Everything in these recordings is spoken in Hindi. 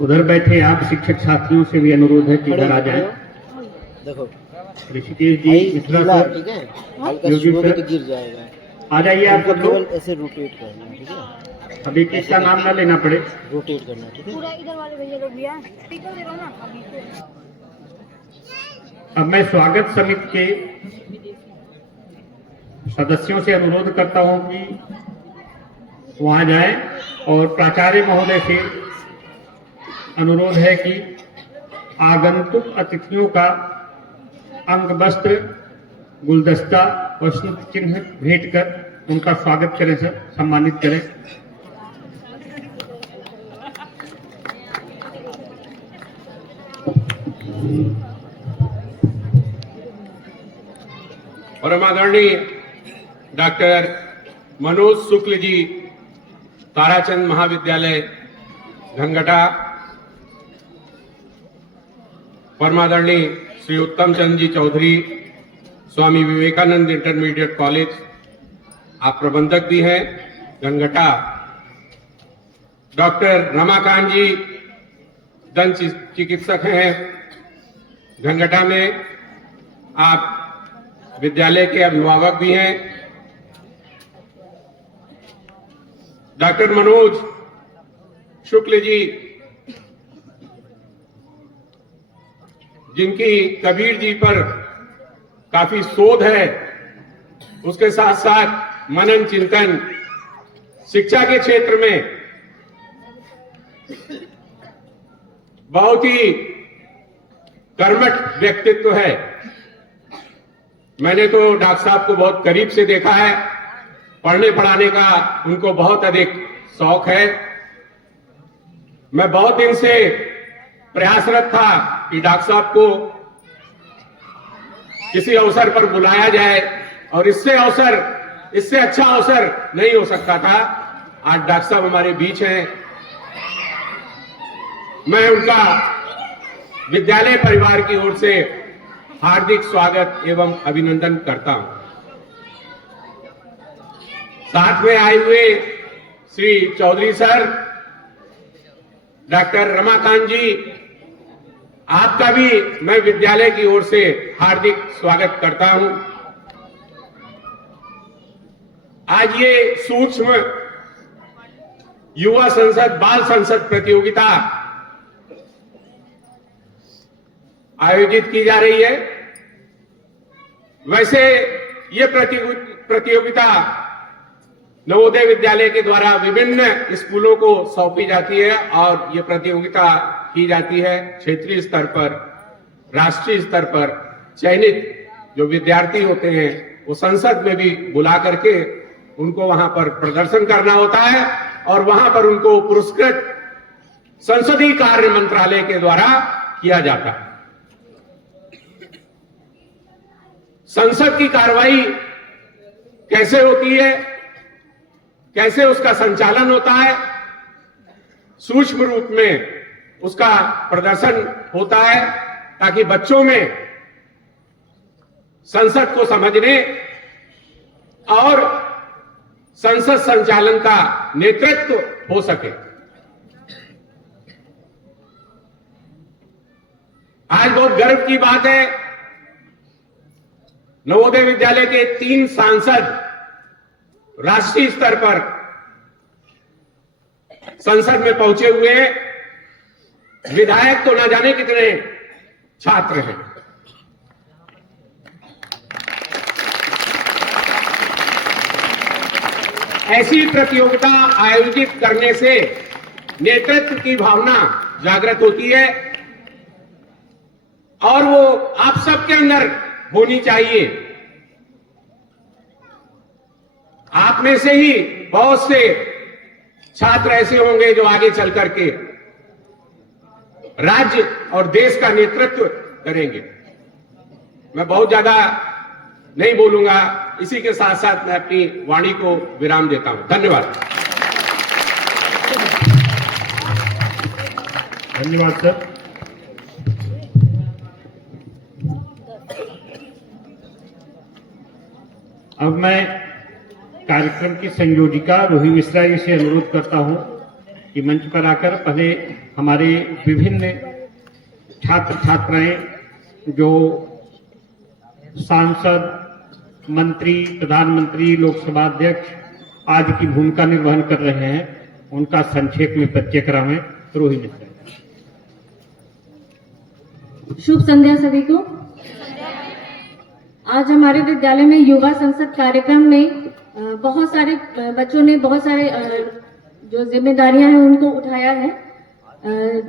उधर बैठे आप शिक्षक साथियों से भी अनुरोध है कि इधर आ जाए। देखो ऋषिकेश जी, मिश्रा सर, ठीक है, हल्का योगी छुओगे तो सर, गिर जाएगा। आ जाइए आप सब केवल लोग। ऐसे रोटेट करना है, ठीक है, अभी किसका नाम ना लेना पड़े। रोटेट करना है, ठीक है। पूरा इधर वाले भैया लोग भी हैं, स्पीकर दे रहा हूं ना अभी को। अब मैं स्वागत समिति के सदस्यों से अनुरोध करता हूं कि वहां जाएं और प्राचार्य महोदय से अनुरोध है कि आगंतुक अतिथियों का अंग वस्त्र, गुलदस्ता और स्मृति चिन्ह भेंट कर उनका स्वागत करें सर, सम्मानित करें। परम आदरणीय डॉक्टर मनोज शुक्ल जी, ताराचंद महाविद्यालय घनघटा, परमादरणीय श्री उत्तम चंद जी चौधरी, स्वामी विवेकानंद इंटरमीडिएट कॉलेज, आप प्रबंधक भी हैं घनघटा, डॉक्टर रमाकांत जी दंत चिकित्सक हैं घनघटा में, आप विद्यालय के अभिभावक भी हैं, डॉक्टर मनोज शुक्ल जी जिनकी कबीर जी पर काफी शोध है, उसके साथ साथ मनन चिंतन शिक्षा के क्षेत्र में बहुत ही कर्मठ व्यक्तित्व है। मैंने तो डॉक्टर साहब को बहुत करीब से देखा है, पढ़ने पढ़ाने का उनको बहुत अधिक शौक है। मैं बहुत दिन से प्रयासरत था कि डॉक्टर साहब को किसी अवसर पर बुलाया जाए, और इससे अच्छा अवसर नहीं हो सकता था। आज डॉक्टर साहब हमारे बीच हैं। मैं उनका विद्यालय परिवार की ओर से हार्दिक स्वागत एवं अभिनंदन करता हूं। साथ में आए हुए श्री चौधरी सर, डॉक्टर रमाकांत जी, आपका भी मैं विद्यालय की ओर से हार्दिक स्वागत करता हूं। आज ये सूक्ष्म युवा संसद बाल संसद प्रतियोगिता आयोजित की जा रही है। वैसे ये प्रतियोगिता नवोदय विद्यालय के द्वारा विभिन्न स्कूलों को सौंपी जाती है, और ये प्रतियोगिता की जाती है क्षेत्रीय स्तर पर, राष्ट्रीय स्तर पर। चयनित जो विद्यार्थी होते हैं वो संसद में भी बुला करके उनको वहां पर प्रदर्शन करना होता है, और वहां पर उनको पुरस्कृत संसदीय कार्य मंत्रालय के द्वारा किया जाता है। संसद की कार्रवाई कैसे होती है, कैसे उसका संचालन होता है, सूक्ष्म रूप में उसका प्रदर्शन होता है, ताकि बच्चों में संसद को समझने और संसद संचालन का नेतृत्व हो सके। आज बहुत गर्व की बात है, नवोदय विद्यालय के 3 सांसद राष्ट्रीय स्तर पर संसद में पहुंचे हुए हैं। विधायक तो ना जाने कितने छात्र हैं। ऐसी प्रतियोगिता आयोजित करने से नेतृत्व की भावना जागृत होती है, और वो आप सबके अंदर होनी चाहिए। आप में से ही बहुत से छात्र ऐसे होंगे जो आगे चल करके राज्य और देश का नेतृत्व करेंगे। मैं बहुत ज्यादा नहीं बोलूंगा, इसी के साथ साथ मैं अपनी वाणी को विराम देता हूं। धन्यवाद। धन्यवाद सर। अब मैं कार्यक्रम की संयोजिका रोही मिश्रा जी से अनुरोध करता हूं कि मंच पर आकर पहले हमारे विभिन्न छात्र छात्राएं जो सांसद, मंत्री, प्रधानमंत्री, लोकसभा अध्यक्ष आदि की भूमिका निर्वहन कर रहे हैं, उनका संक्षेप में परिचय करावें। रोहिणी सर। शुभ संध्या सभी को। आज हमारे विद्यालय में युवा संसद कार्यक्रम में बहुत सारे बच्चों ने बहुत सारे जो जिम्मेदारियां हैं उनको उठाया है।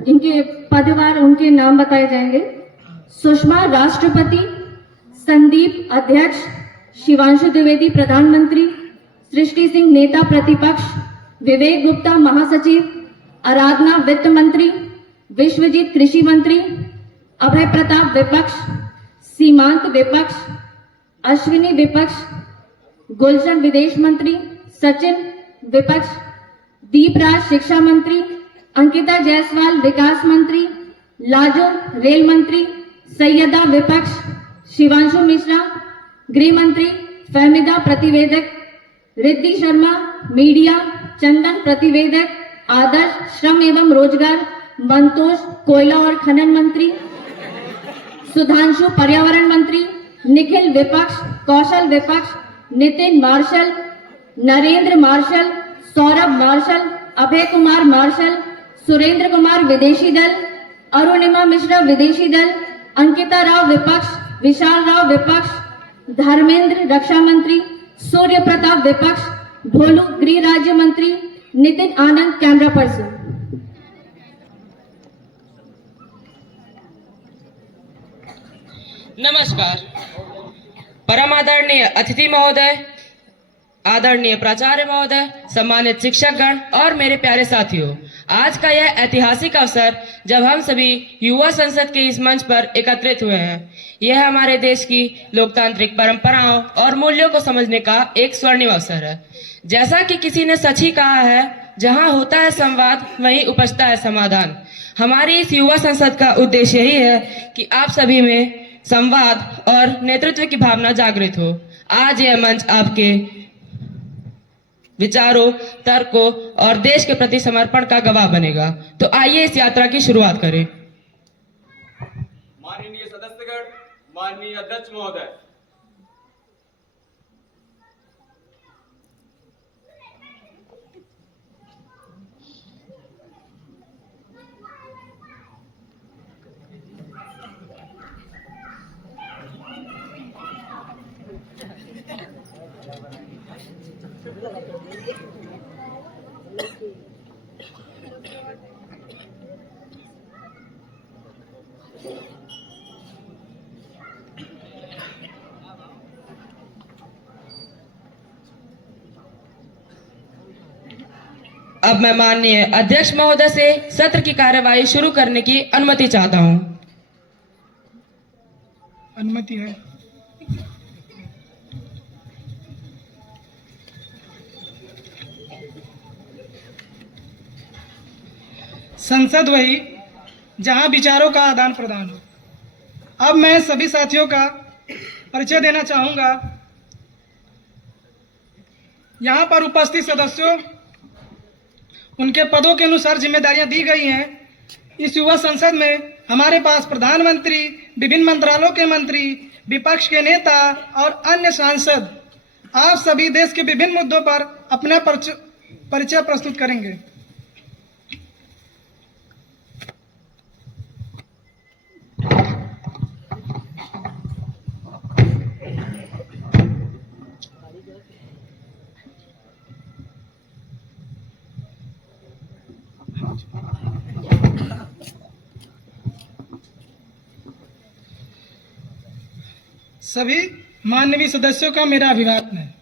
इनके पदवार उनके नाम बताए जाएंगे। सुषमा राष्ट्रपति, संदीप अध्यक्ष, शिवांशु द्विवेदी प्रधानमंत्री, सृष्टि सिंह नेता प्रतिपक्ष, विवेक गुप्ता महासचिव, आराधना वित्त मंत्री, विश्वजीत कृषि मंत्री, अभय प्रताप विपक्ष, सीमांत विपक्ष, अश्विनी विपक्ष, गुलशन विदेश मंत्री, सचिन विपक्ष, दीपराज शिक्षा मंत्री, अंकिता जायसवाल विकास मंत्री, लाजो रेल मंत्री, सैयदा विपक्ष, शिवांशु मिश्रा गृह मंत्री, फहमिदा प्रतिवेदक, रिद्धि शर्मा मीडिया, चंदन प्रतिवेदक, आदर्श श्रम एवं रोजगार, मंतोष कोयला और खनन मंत्री, सुधांशु पर्यावरण मंत्री, निखिल विपक्ष, कौशल विपक्ष, Nitin marshal, Narendra marshal, Saurabh marshal, Abhay Kumar marshal, Surendra Kumar विदेशी दल, अरुणिमा मिश्रा विदेशी दल, अंकिता राव विपक्ष, विशाल राव विपक्ष, धर्मेंद्र रक्षा मंत्री, सूर्य प्रताप विपक्ष, भोलू गृह राज्य मंत्री, नितिन आनंद कैमरा पर्सन। नमस्कार। परम आदरणीय अतिथि महोदय, आदरणीय प्राचार्य महोदय, सम्मानित शिक्षकगण और मेरे प्यारे साथियों, आज का यह ऐतिहासिक अवसर जब हम सभी युवा संसद के इस मंच पर एकत्रित हुए हैं, यह हमारे देश की लोकतांत्रिक परंपराओं और मूल्यों को समझने का एक स्वर्णिम अवसर है। जैसा कि किसी ने सच ही कहा है, जहां होता है संवाद वहीं उपजता है समाधान। हमारी इस युवा संसद का उद्देश्य यही है कि आप सभी में संवाद और नेतृत्व की भावना जागृत हो। आज यह मंच आपके विचारों, तर्कों और देश के प्रति समर्पण का गवाह बनेगा। तो आइए इस यात्रा की शुरुआत करें। माननीय सदस्यगण, माननीय अध्यक्ष महोदय, अब मैं माननीय अध्यक्ष महोदय से सत्र की कार्यवाही शुरू करने की अनुमति चाहता हूं। अनुमति है। संसद वही जहां विचारों का आदान प्रदान हो। अब मैं सभी साथियों का परिचय देना चाहूंगा। यहां पर उपस्थित सदस्यों, उनके पदों के अनुसार जिम्मेदारियां दी गई हैं। इस युवा संसद में हमारे पास प्रधानमंत्री, विभिन्न मंत्रालयों के मंत्री, विपक्ष के नेता और अन्य सांसद आप सभी देश के विभिन्न मुद्दों पर अपना परिचय प्रस्तुत करेंगे। सभी माननीय सदस्यों का मेरा अभिवादन है।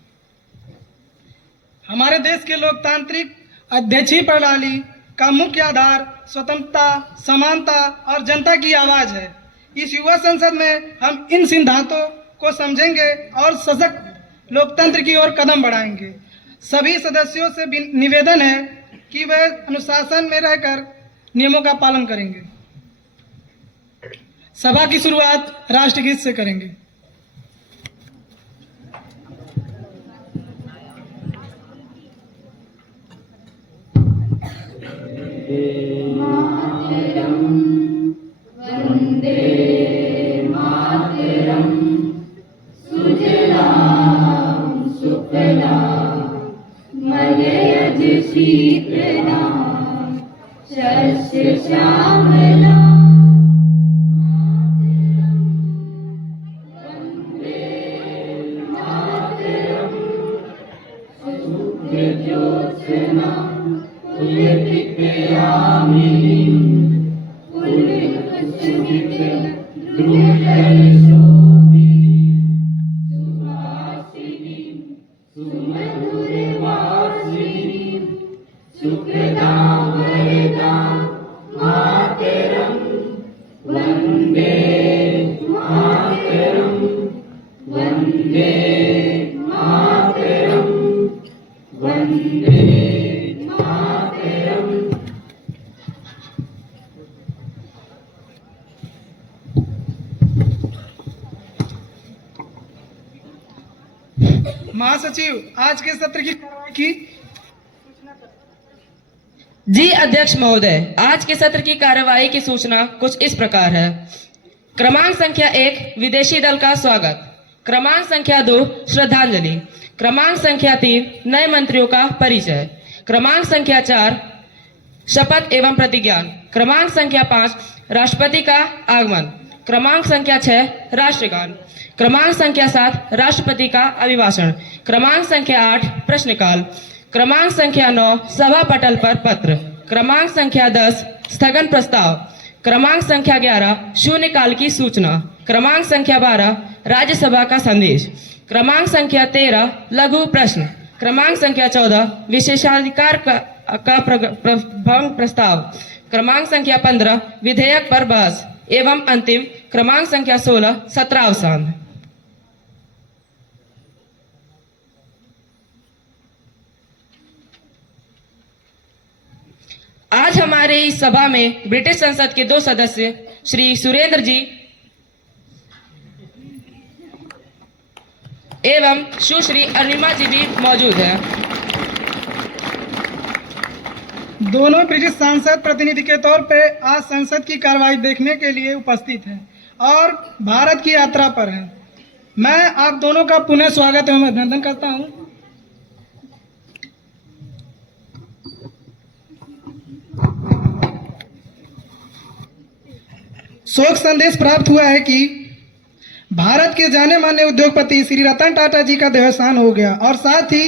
हमारे देश के लोकतांत्रिक अध्यक्षीय प्रणाली का मुख्य आधार स्वतंत्रता, समानता और जनता की आवाज है। इस युवा संसद में हम इन सिद्धांतों को समझेंगे और सशक्त लोकतंत्र की ओर कदम बढ़ाएंगे। सभी सदस्यों से निवेदन है कि वे अनुशासन में रहकर नियमों का पालन करेंगे। सभा की शुरुआत राष्ट्रगीत से करेंगे। महासचिव आज के सत्र की जी अध्यक्ष महोदय, आज के सत्र की कार्यवाही की सूचना कुछ इस प्रकार है। क्रमांक संख्या 1 विदेशी दल का स्वागत। क्रमांक संख्या 2 श्रद्धांजलि। क्रमांक संख्या 3 नए मंत्रियों का परिचय। क्रमांक संख्या 4 शपथ एवं प्रतिज्ञान। क्रमांक संख्या 5 राष्ट्रपति का आगमन। क्रमांक संख्या 6 राष्ट्रगान। क्रमांक संख्या 7 राष्ट्रपति का अभिभाषण। क्रमांक संख्या 8 प्रश्नकाल। क्रमांक संख्या 9 सभा पटल पर पत्र। क्रमांक संख्या 10 स्थगन प्रस्ताव। क्रमांक संख्या 11 शून्यकाल की सूचना। क्रमांक संख्या 12 राज्यसभा का संदेश। क्रमांक संख्या 13 लघु प्रश्न। क्रमांक संख्या 14 विशेषाधिकार का भंग प्रस्ताव। क्रमांक संख्या 15 विधेयक पर बहस एवं अंतिम क्रमांक संख्या 16 सत्रावसान। आज हमारे इस सभा में ब्रिटिश संसद के 2 सदस्य श्री सुरेंद्र जी एवं सुश्री अरुणिमा जी भी मौजूद हैं। दोनों ब्रिटिश सांसद प्रतिनिधि के तौर पे आज संसद की कार्रवाई देखने के लिए उपस्थित हैं और भारत की यात्रा पर हैं। मैं आप दोनों का पुनः स्वागत एवं अभिनंदन करता हूं। शोक संदेश प्राप्त हुआ है कि भारत के जाने माने उद्योगपति श्री रतन टाटा जी का देहांत हो गया और साथ ही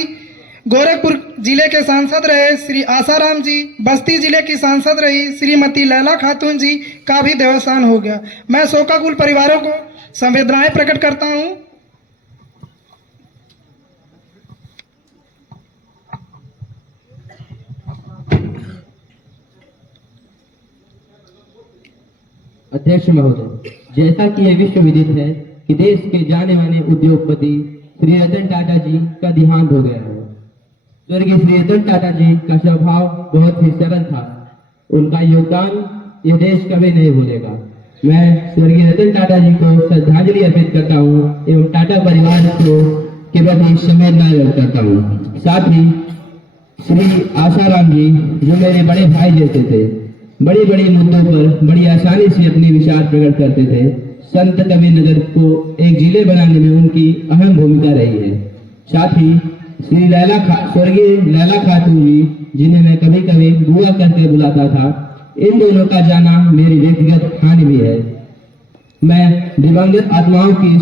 गोरखपुर जिले के सांसद रहे श्री आसाराम जी, बस्ती जिले की सांसद रही श्रीमती लैला खातून जी का भी देहांत हो गया। मैं शोकाकुल परिवारों को संवेदनाएं प्रकट करता हूं। अध्यक्ष महोदय, जैसा कि यह विश्व विदित है कि देश के जाने माने उद्योगपति श्री रतन टाटा जी का देहांत हो गया है। स्वर्गीय श्री रतन टाटा जी का स्वभाव बहुत ही सरल था। उनका योगदान यह देश कभी नहीं भूलेगा। मैं स्वर्गीय रतन टाटा जी को श्रद्धांजलि अर्पित करता हूँ एवं टाटा परिवार को के प्रति संवेदना व्यक्त करता हूँ। साथ ही श्री आसाराम जी जो मेरे बड़े भाई जैसे थे, बड़ी बड़ी मुद्दों पर बड़ी आसानी से अपने विचार प्रकट करते थे। संत कबीर नगर को एक जिले बनाने में उनकी अहम भूमिका रही है। साथ ही श्री स्वर्गीय लैला खातून जी जिन्हें मैं कभी कभी बुआ करके बुलाता था, इन दोनों का जाना मेरी व्यक्तिगत हानि भी है। मैं दिवंगत आत्माओं की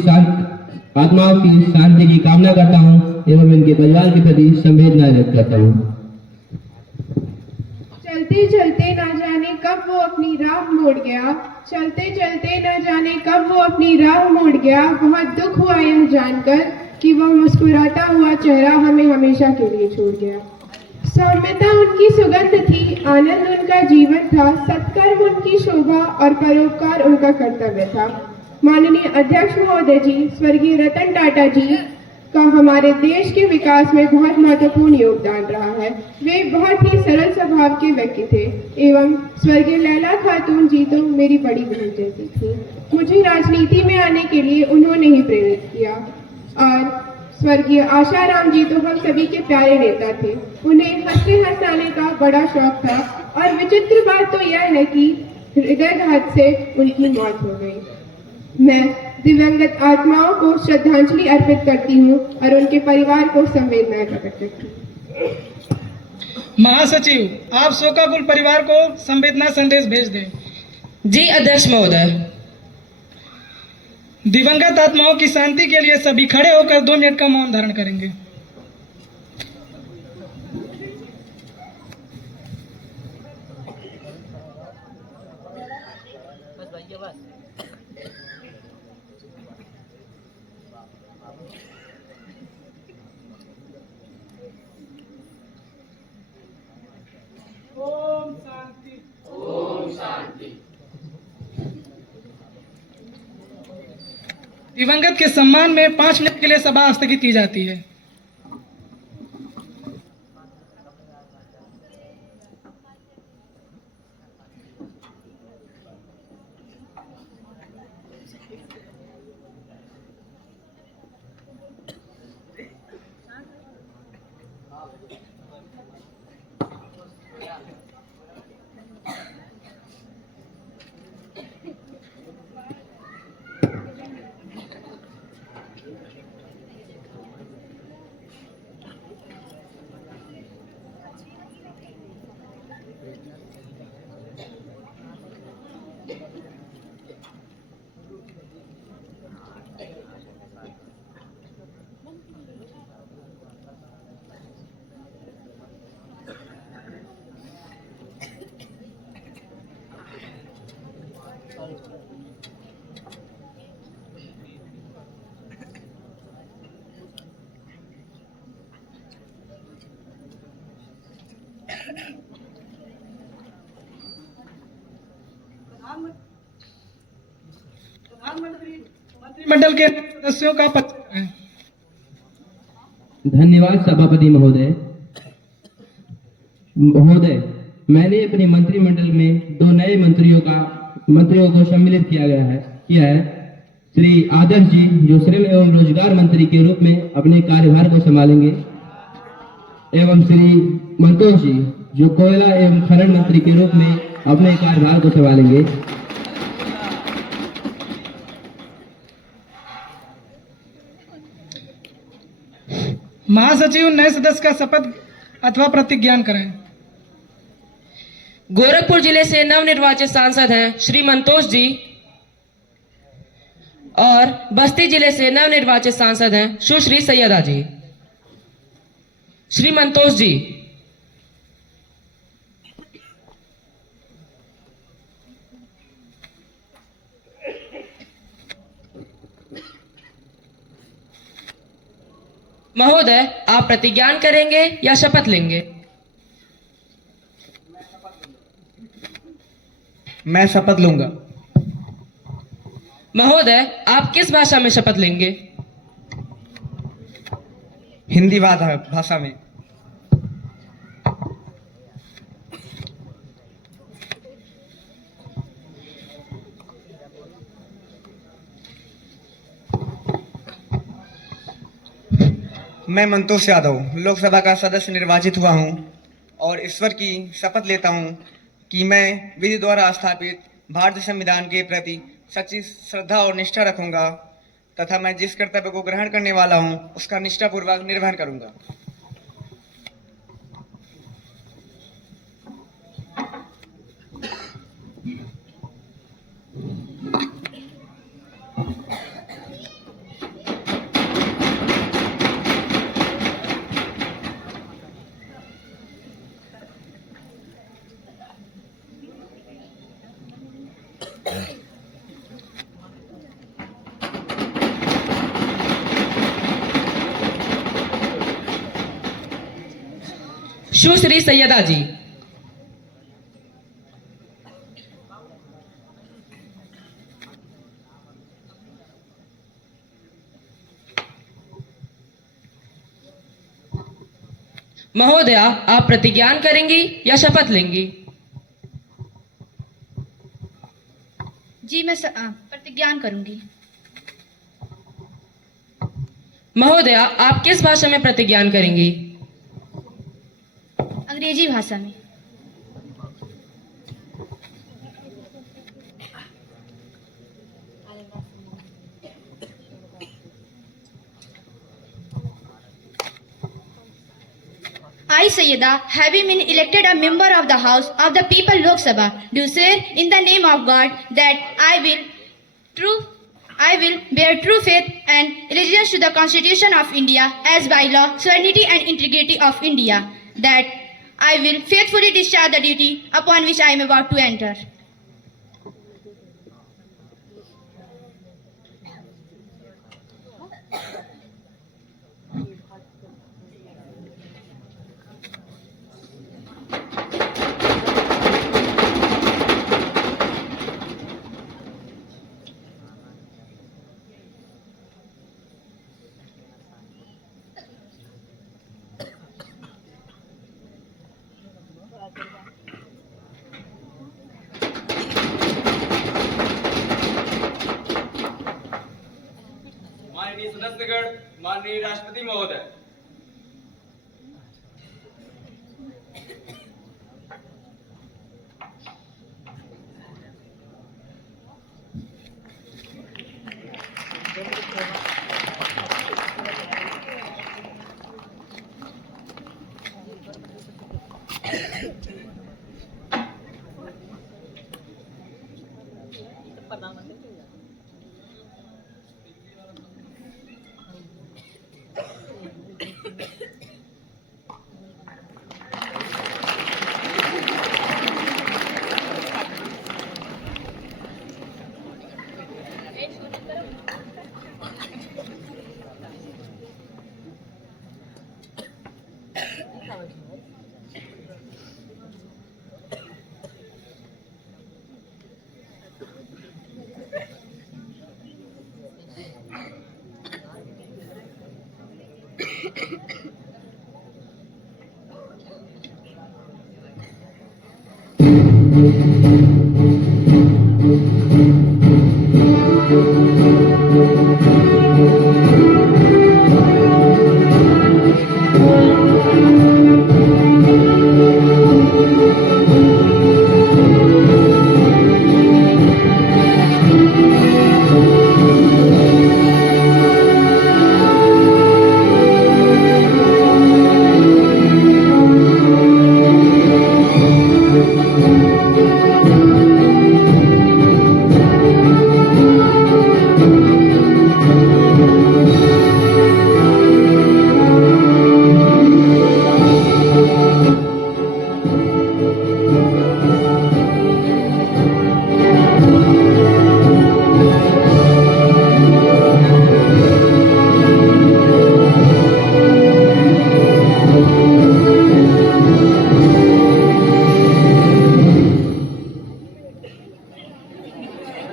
शांति की कामना करता हूँ एवं इनके परिवार के प्रति संवेदना व्यक्त करता हूँ। चलते चलते न जाने कब वो अपनी राह मोड़ गया। चलते चलते न जाने कब वो अपनी राह मोड़ गया। बहुत दुख हुआ यह जानकर कि वह मुस्कुराता हुआ चेहरा हमें हमेशा के लिए छोड़ गया। सौम्यता उनकी सुगंध थी, आनंद उनका जीवन था, सत्कर्म उनकी शोभा और परोपकार उनका कर्तव्य था। माननीय अध्यक्ष महोदय जी, स्वर्गीय रतन टाटा जी का हमारे देश के विकास में बहुत महत्वपूर्ण योगदान रहा है। वे बहुत ही सरल स्वभाव के व्यक्ति थे एवं स्वर्गीय लैला खातून जी तो मेरी बड़ी बहन जैसी थी। मुझे राजनीति में आने के लिए उन्होंने ही प्रेरित किया और स्वर्गीय आसाराम जी तो हम सभी के प्यारे नेता थे। उन्हें हंसने हंसाने का बड़ा शौक था और विचित्र बात तो यह है कि हृदयाघात से उनकी मौत हो गई। मैं दिवंगत आत्माओं को श्रद्धांजलि अर्पित करती हूँ और उनके परिवार को संवेदनाएं प्रकट करती हूँ। महासचिव, आप शोकाकुल परिवार को संवेदना संदेश भेज दें। जी अध्यक्ष महोदय। दिवंगत आत्माओं की शांति के लिए सभी खड़े होकर 2 मिनट का मौन धारण करेंगे। ओम शांति। ओम शांति। दिवंगत के सम्मान में 5 मिनट के लिए सभा स्थगित की जाती है। प्रधानमंत्री मंत्रिमंडल के सदस्यों का पत्र है। धन्यवाद सभापति महोदय। मैंने अपने मंत्रिमंडल में 2 नए मंत्रियों को सम्मिलित किया है। श्री आदर्श जी जो श्रम एवं रोजगार मंत्री के रूप में अपने कार्यभार को संभालेंगे एवं श्री मंतोष जी जो कोयला एवं खनन मंत्री के रूप में अपने कार्यभार को संभालेंगे। महासचिव नए सदस्य का शपथ अथवा प्रतिज्ञान कराएं। गोरखपुर जिले से नवनिर्वाचित सांसद हैं श्री मंतोष जी और बस्ती जिले से नवनिर्वाचित सांसद हैं सुश्री सैयदा जी। श्री मंतोष जी। महोदय, आप प्रतिज्ञान करेंगे या शपथ लेंगे? मैं शपथ लूंगा। महोदय, आप किस भाषा में शपथ लेंगे? हिंदी भाषा में। मैं मंतोष यादव लोकसभा का सदस्य निर्वाचित हुआ हूं और ईश्वर की शपथ लेता हूं कि मैं विधि द्वारा स्थापित भारतीय संविधान के प्रति सच्ची श्रद्धा और निष्ठा रखूंगा तथा मैं जिस कर्तव्य को ग्रहण करने वाला हूं उसका निष्ठापूर्वक निर्वहन करूंगा। सुश्री सैयदा जी। महोदया, आप प्रतिज्ञान करेंगी या शपथ लेंगी? जी मैं प्रतिज्ञान करूंगी। महोदया, आप किस भाषा में प्रतिज्ञान करेंगी? अंग्रेजी भाषा में। I, Sayyida, having been elected a member of the House of the People Lok Sabha, do swear in the name of God that I will bear true faith and allegiance to the Constitution of India as by law, sovereignty and integrity of India, that I will faithfully discharge the duty upon which I am about to enter. माननीय सदस्यगण, माननीय राष्ट्रपति महोदय,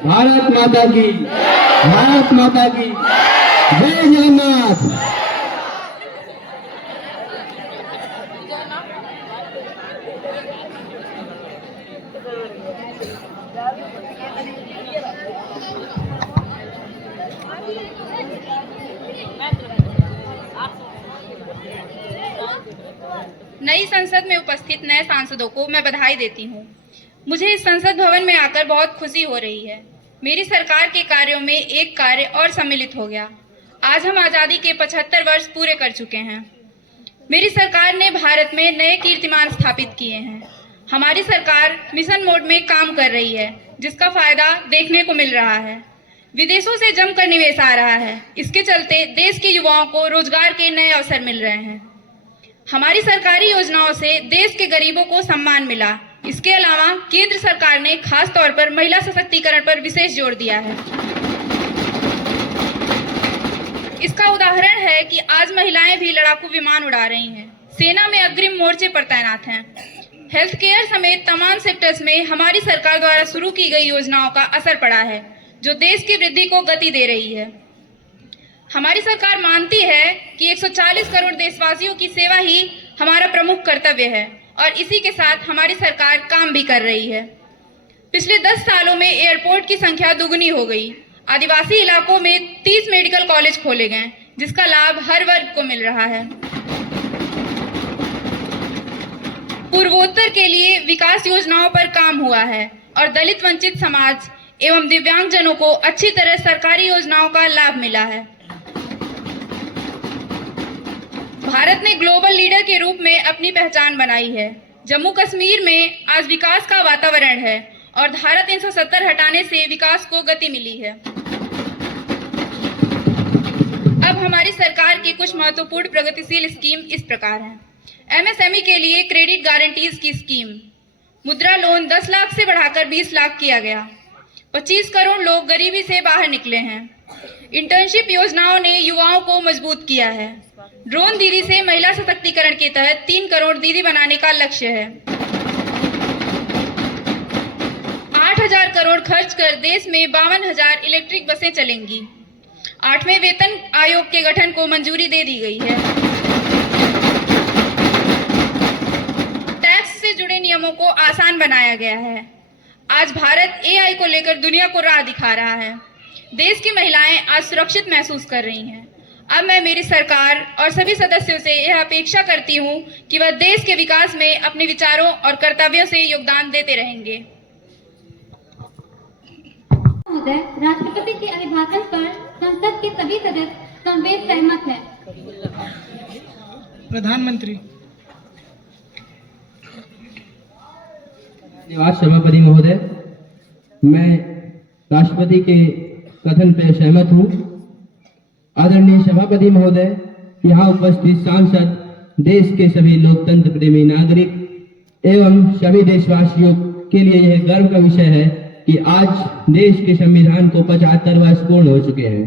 भारत माता की, भारत माता की जय जगन्नाथ। नई संसद में उपस्थित नए सांसदों को मैं बधाई देती हूँ। मुझे इस संसद भवन में आकर बहुत खुशी हो रही है। मेरी सरकार के कार्यों में एक कार्य और सम्मिलित हो गया। आज हम आज़ादी के 75 वर्ष पूरे कर चुके हैं। मेरी सरकार ने भारत में नए कीर्तिमान स्थापित किए हैं। हमारी सरकार मिशन मोड में काम कर रही है, जिसका फायदा देखने को मिल रहा है। विदेशों से जमकर निवेश आ रहा है। इसके चलते देश के युवाओं को रोजगार के नए अवसर मिल रहे हैं। हमारी सरकारी योजनाओं से देश के गरीबों को सम्मान मिला। इसके अलावा केंद्र सरकार ने खास तौर पर महिला सशक्तिकरण पर विशेष जोर दिया है। इसका उदाहरण है कि आज महिलाएं भी लड़ाकू विमान उड़ा रही हैं, सेना में अग्रिम मोर्चे पर तैनात हैं। हेल्थ केयर समेत तमाम सेक्टर्स में हमारी सरकार द्वारा शुरू की गई योजनाओं का असर पड़ा है, जो देश की वृद्धि को गति दे रही है। हमारी सरकार मानती है कि 140 करोड़ देशवासियों की सेवा ही हमारा प्रमुख कर्तव्य है और इसी के साथ हमारी सरकार काम भी कर रही है। पिछले 10 सालों में एयरपोर्ट की संख्या दुगनी हो गई। आदिवासी इलाकों में 30 मेडिकल कॉलेज खोले गए, जिसका लाभ हर वर्ग को मिल रहा है। पूर्वोत्तर के लिए विकास योजनाओं पर काम हुआ है और दलित वंचित समाज एवं दिव्यांगजनों को अच्छी तरह सरकारी योजनाओं का लाभ मिला है। भारत ने ग्लोबल लीडर के रूप में अपनी पहचान बनाई है। जम्मू कश्मीर में आज विकास का वातावरण है और धारा 370 हटाने से विकास को गति मिली है। अब हमारी सरकार की कुछ महत्वपूर्ण प्रगतिशील स्कीम इस प्रकार हैं। एमएसएमई के लिए क्रेडिट गारंटीज की स्कीम, मुद्रा लोन 10 लाख से बढ़ाकर 20 लाख किया गया। 25 करोड़ लोग गरीबी से बाहर निकले हैं। इंटर्नशिप योजनाओं ने युवाओं को मजबूत किया है। ड्रोन दीदी से महिला सशक्तिकरण के तहत 3 करोड़ दीदी बनाने का लक्ष्य है। 8,000 करोड़ खर्च कर देश में 52,000 इलेक्ट्रिक बसें चलेंगी। 8वें वेतन आयोग के गठन को मंजूरी दे दी गई है। टैक्स से जुड़े नियमों को आसान बनाया गया है। आज भारत एआई को लेकर दुनिया को राह दिखा रहा है। देश की महिलाएं आज सुरक्षित महसूस कर रही हैं। अब मैं मेरी सरकार और सभी सदस्यों से यह अपेक्षा करती हूं कि वह देश के विकास में अपने विचारों और कर्तव्यों से योगदान देते रहेंगे। महोदय, राष्ट्रपति के अभिभाषण पर संसद के सभी सदस्य संवेद सहमत हैं। प्रधानमंत्री। धन्यवाद सभापति महोदय। मैं राष्ट्रपति के कथन पर सहमत हूँ। आदरणीय सभापति महोदय, यहाँ उपस्थित सांसद, देश के सभी लोकतंत्र प्रेमी नागरिक एवं सभी देशवासियों के लिए यह गर्व का विषय है कि आज देश के संविधान को 75 वर्ष पूर्ण हो चुके हैं।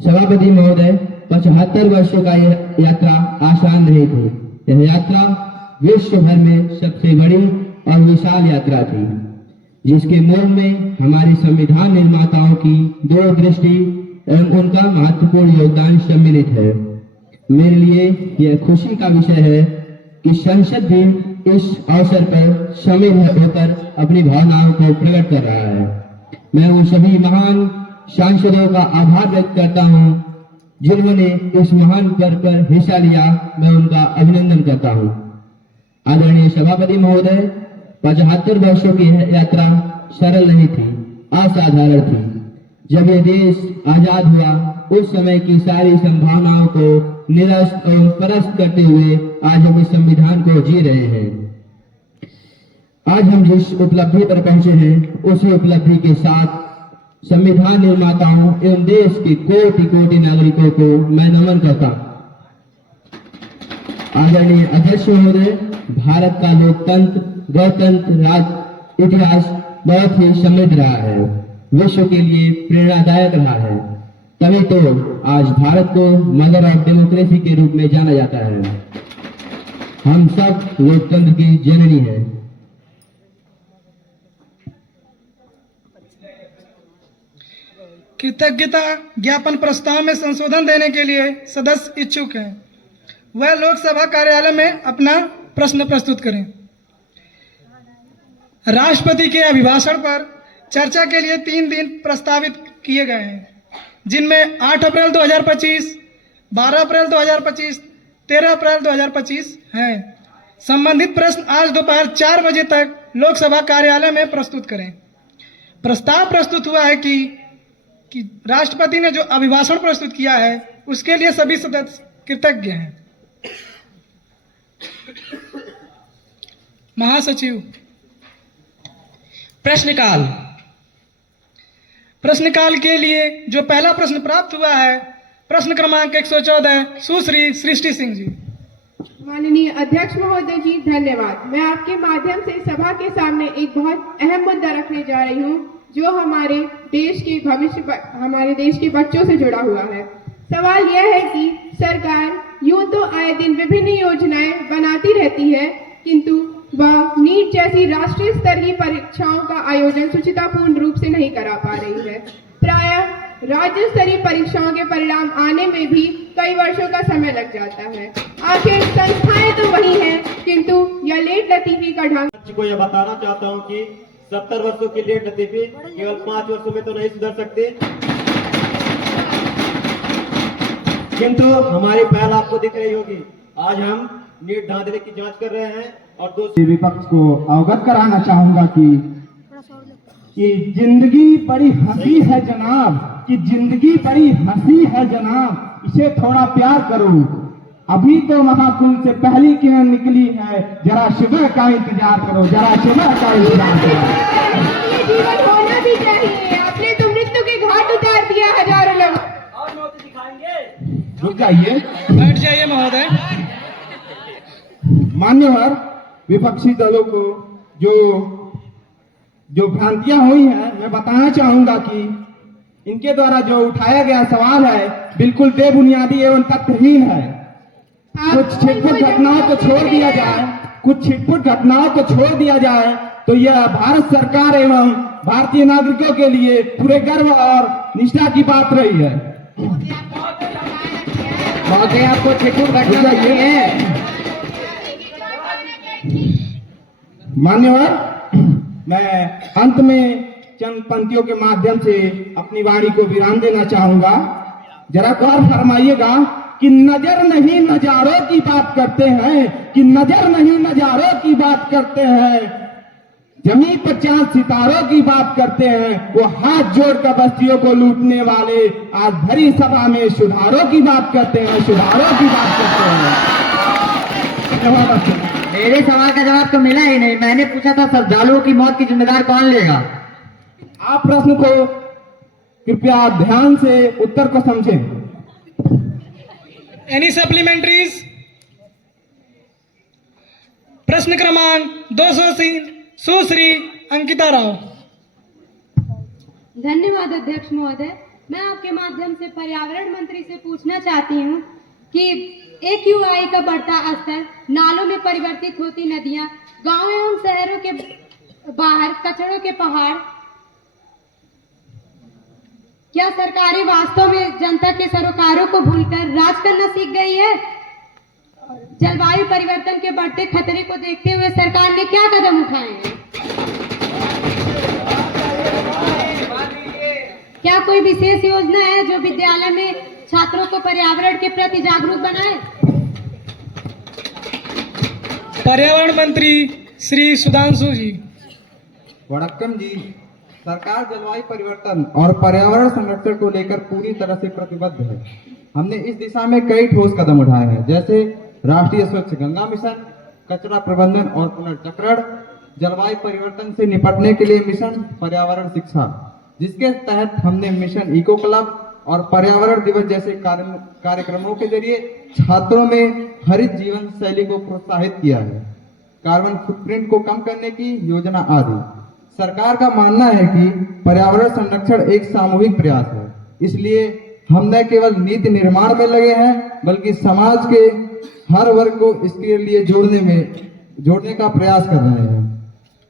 सभापति महोदय, 75 वर्षों का यह यात्रा आसान नहीं थी। यह यात्रा विश्व भर में सबसे बड़ी और विशाल यात्रा थी, जिसके मूल में हमारे संविधान निर्माताओं की दूरदृष्टि एवं उनका महत्वपूर्ण योगदान सम्मिलित है। मेरे लिए यह खुशी का विषय है कि संसद भी इस अवसर पर शामिल होकर अपनी भावनाओं को प्रकट कर रहा है। मैं उन सभी महान सांसदों का आभार व्यक्त करता हूं जिन्होंने इस महान पर्व पर हिस्सा लिया। मैं उनका अभिनंदन करता हूं। आदरणीय सभापति महोदय, 75 वर्षों की यह यात्रा सरल नहीं थी, असाधारण थी। जब यह देश आजाद हुआ, उस समय की सारी संभावनाओं को निरस्त एवं परस्त करते हुए आज हम इस संविधान को जी रहे हैं। आज हम जिस उपलब्धि पर पहुंचे हैं, उसी उपलब्धि के साथ संविधान निर्माताओं एवं देश के कोटि कोटि नागरिकों को मैं नमन करता हूं। आदरणीय अध्यक्ष महोदय, भारत का लोकतंत्र, गणतंत्र, राज इतिहास बहुत ही समृद्ध रहा है, विश्व के लिए प्रेरणादायक रहा है। तभी तो आज भारत को मदर ऑफ डेमोक्रेसी के रूप में जाना जाता है। हम सब लोकतंत्र की जननी है। कृतज्ञता ज्ञापन प्रस्ताव में संशोधन देने के लिए सदस्य इच्छुक हैं, वह लोकसभा कार्यालय में अपना प्रश्न प्रस्तुत करें। राष्ट्रपति के अभिभाषण पर चर्चा के लिए 3 दिन प्रस्तावित किए गए हैं, जिनमें 8 अप्रैल 2025, 12 अप्रैल 2025, 13 अप्रैल 2025 हैं। संबंधित प्रश्न आज दोपहर 4 बजे तक लोकसभा कार्यालय में प्रस्तुत करें। प्रस्ताव प्रस्तुत हुआ है कि राष्ट्रपति ने जो अभिभाषण प्रस्तुत किया है उसके लिए सभी सदस्य कृतज्ञ हैं। महासचिव। प्रश्नकाल। प्रश्नकाल के लिए जो पहला प्रश्न प्राप्त हुआ है, प्रश्न क्रमांक 114, सुश्री सृष्टि सिंह जी। माननीय अध्यक्ष महोदय जी, धन्यवाद। मैं आपके माध्यम से सभा के सामने एक बहुत अहम मुद्दा रखने जा रही हूँ, जो हमारे देश के भविष्य, हमारे देश के बच्चों से जुड़ा हुआ है। सवाल यह है कि सरकार यूं तो आए दिन विभिन्न योजनाएं बनाती रहती है, किंतु वह नीट जैसी राष्ट्रीय स्तर की परीक्षाओं का आयोजन सुचितापूर्ण रूप से नहीं करा पा रही है। प्रायः राज्य स्तरीय परीक्षाओं के परिणाम आने में भी कई वर्षों का समय लग जाता है। आखिर संस्थाएं तो वही हैं, किंतु यह लेट लतीफी का ढंग। को यह बताना चाहता हूं कि 70 वर्षों की लेट लतीफी केवल 5 वर्षों में तो नहीं सुधर सकते, किंतु हमारी पहल आपको दिख रही होगी। आज हम नीट धांधली की जांच कर रहे हैं और दूसरी विपक्ष को अवगत कराना चाहूंगा कि जिंदगी बड़ी हंसी है जनाब, कि जिंदगी बड़ी हंसी है जनाब, इसे थोड़ा प्यार करो। अभी तो महाकुंभ से पहली किरण निकली है, जरा सुबह का इंतजार करो, जरा सुबह का इंतजार करो। ये जीवन होना भी चाहिए। आपने तो मृत्यु के घाट उतार दिया हजारों लोग। रुक जाइए, बैठ जाइए महोदय। मान्यवर विपक्षी दलों को जो भ्रांतियां हुई हैं, मैं बताना चाहूंगा कि इनके द्वारा जो उठाया गया सवाल है बिल्कुल बेबुनियादी एवं तथ्यहीन है। कुछ छिटपुट घटनाओं को छोड़ दिया जाए, कुछ छिटपुट घटनाओं को छोड़ दिया जाए तो यह भारत सरकार एवं भारतीय नागरिकों के लिए पूरे गर्व और निष्ठा की बात रही है। महोदय आपको छिटपुट घटना नहीं है। मान्यवर, मैं अंत में चंद पंक्तियों के माध्यम से अपनी वाणी को विराम देना चाहूंगा। जरा गौर फरमाइएगा कि नजर नहीं नजारों की बात करते हैं, कि नजर नहीं नजारों की बात करते हैं, जमीन पर चांद सितारों की बात करते हैं। वो हाथ जोड़कर बस्तियों को लूटने वाले आज भरी सभा में सुधारों की बात करते हैं, सुधारों की बात करते हैं। मेरे सवाल का जवाब तो मिला ही नहीं। मैंने पूछा था श्रद्धालुओं की मौत की जिम्मेदार कौन लेगा। आप प्रश्न को कृपया ध्यान से उत्तर को समझें। Any supplementaries? प्रश्न क्रमांक 203 सुश्री अंकिता राव। धन्यवाद अध्यक्ष महोदय। मैं आपके माध्यम से पर्यावरण मंत्री से पूछना चाहती हूँ कि AQI का बढ़ता स्तर, नालों में परिवर्तित होती नदियाँ, गांव एवं शहरों के बाहर कचरों के पहाड़, क्या सरकारें वास्तव में जनता के सरोकारों को भूलकर राज करना सीख गई है? जलवायु परिवर्तन के बढ़ते खतरे को देखते हुए सरकार ने क्या कदम उठाए हैं? क्या कोई विशेष योजना है जो विद्यालय में छात्रों को पर्यावरण के प्रति जागरूक बनाए? पर्यावरण मंत्री श्री सुधांशु जी। वड़क्कम जी, सरकार जलवायु परिवर्तन और पर्यावरण संरक्षण को लेकर पूरी तरह से प्रतिबद्ध है। हमने इस दिशा में कई ठोस कदम उठाए हैं, जैसे राष्ट्रीय स्वच्छ गंगा मिशन, कचरा प्रबंधन और पुनर्चक्रण, जलवायु परिवर्तन से निपटने के लिए मिशन पर्यावरण शिक्षा, जिसके तहत हमने मिशन इको क्लब और पर्यावरण दिवस जैसे कार्यक्रमों के जरिए छात्रों में हरित जीवन शैली को प्रोत्साहित किया है, कार्बन फुटप्रिंट को कम करने की योजना आदि। सरकार का मानना है कि पर्यावरण संरक्षण एक सामूहिक प्रयास है, इसलिए हम न केवल नीति निर्माण में लगे हैं बल्कि समाज के हर वर्ग को इसके लिए जोड़ने का प्रयास कर रहे हैं।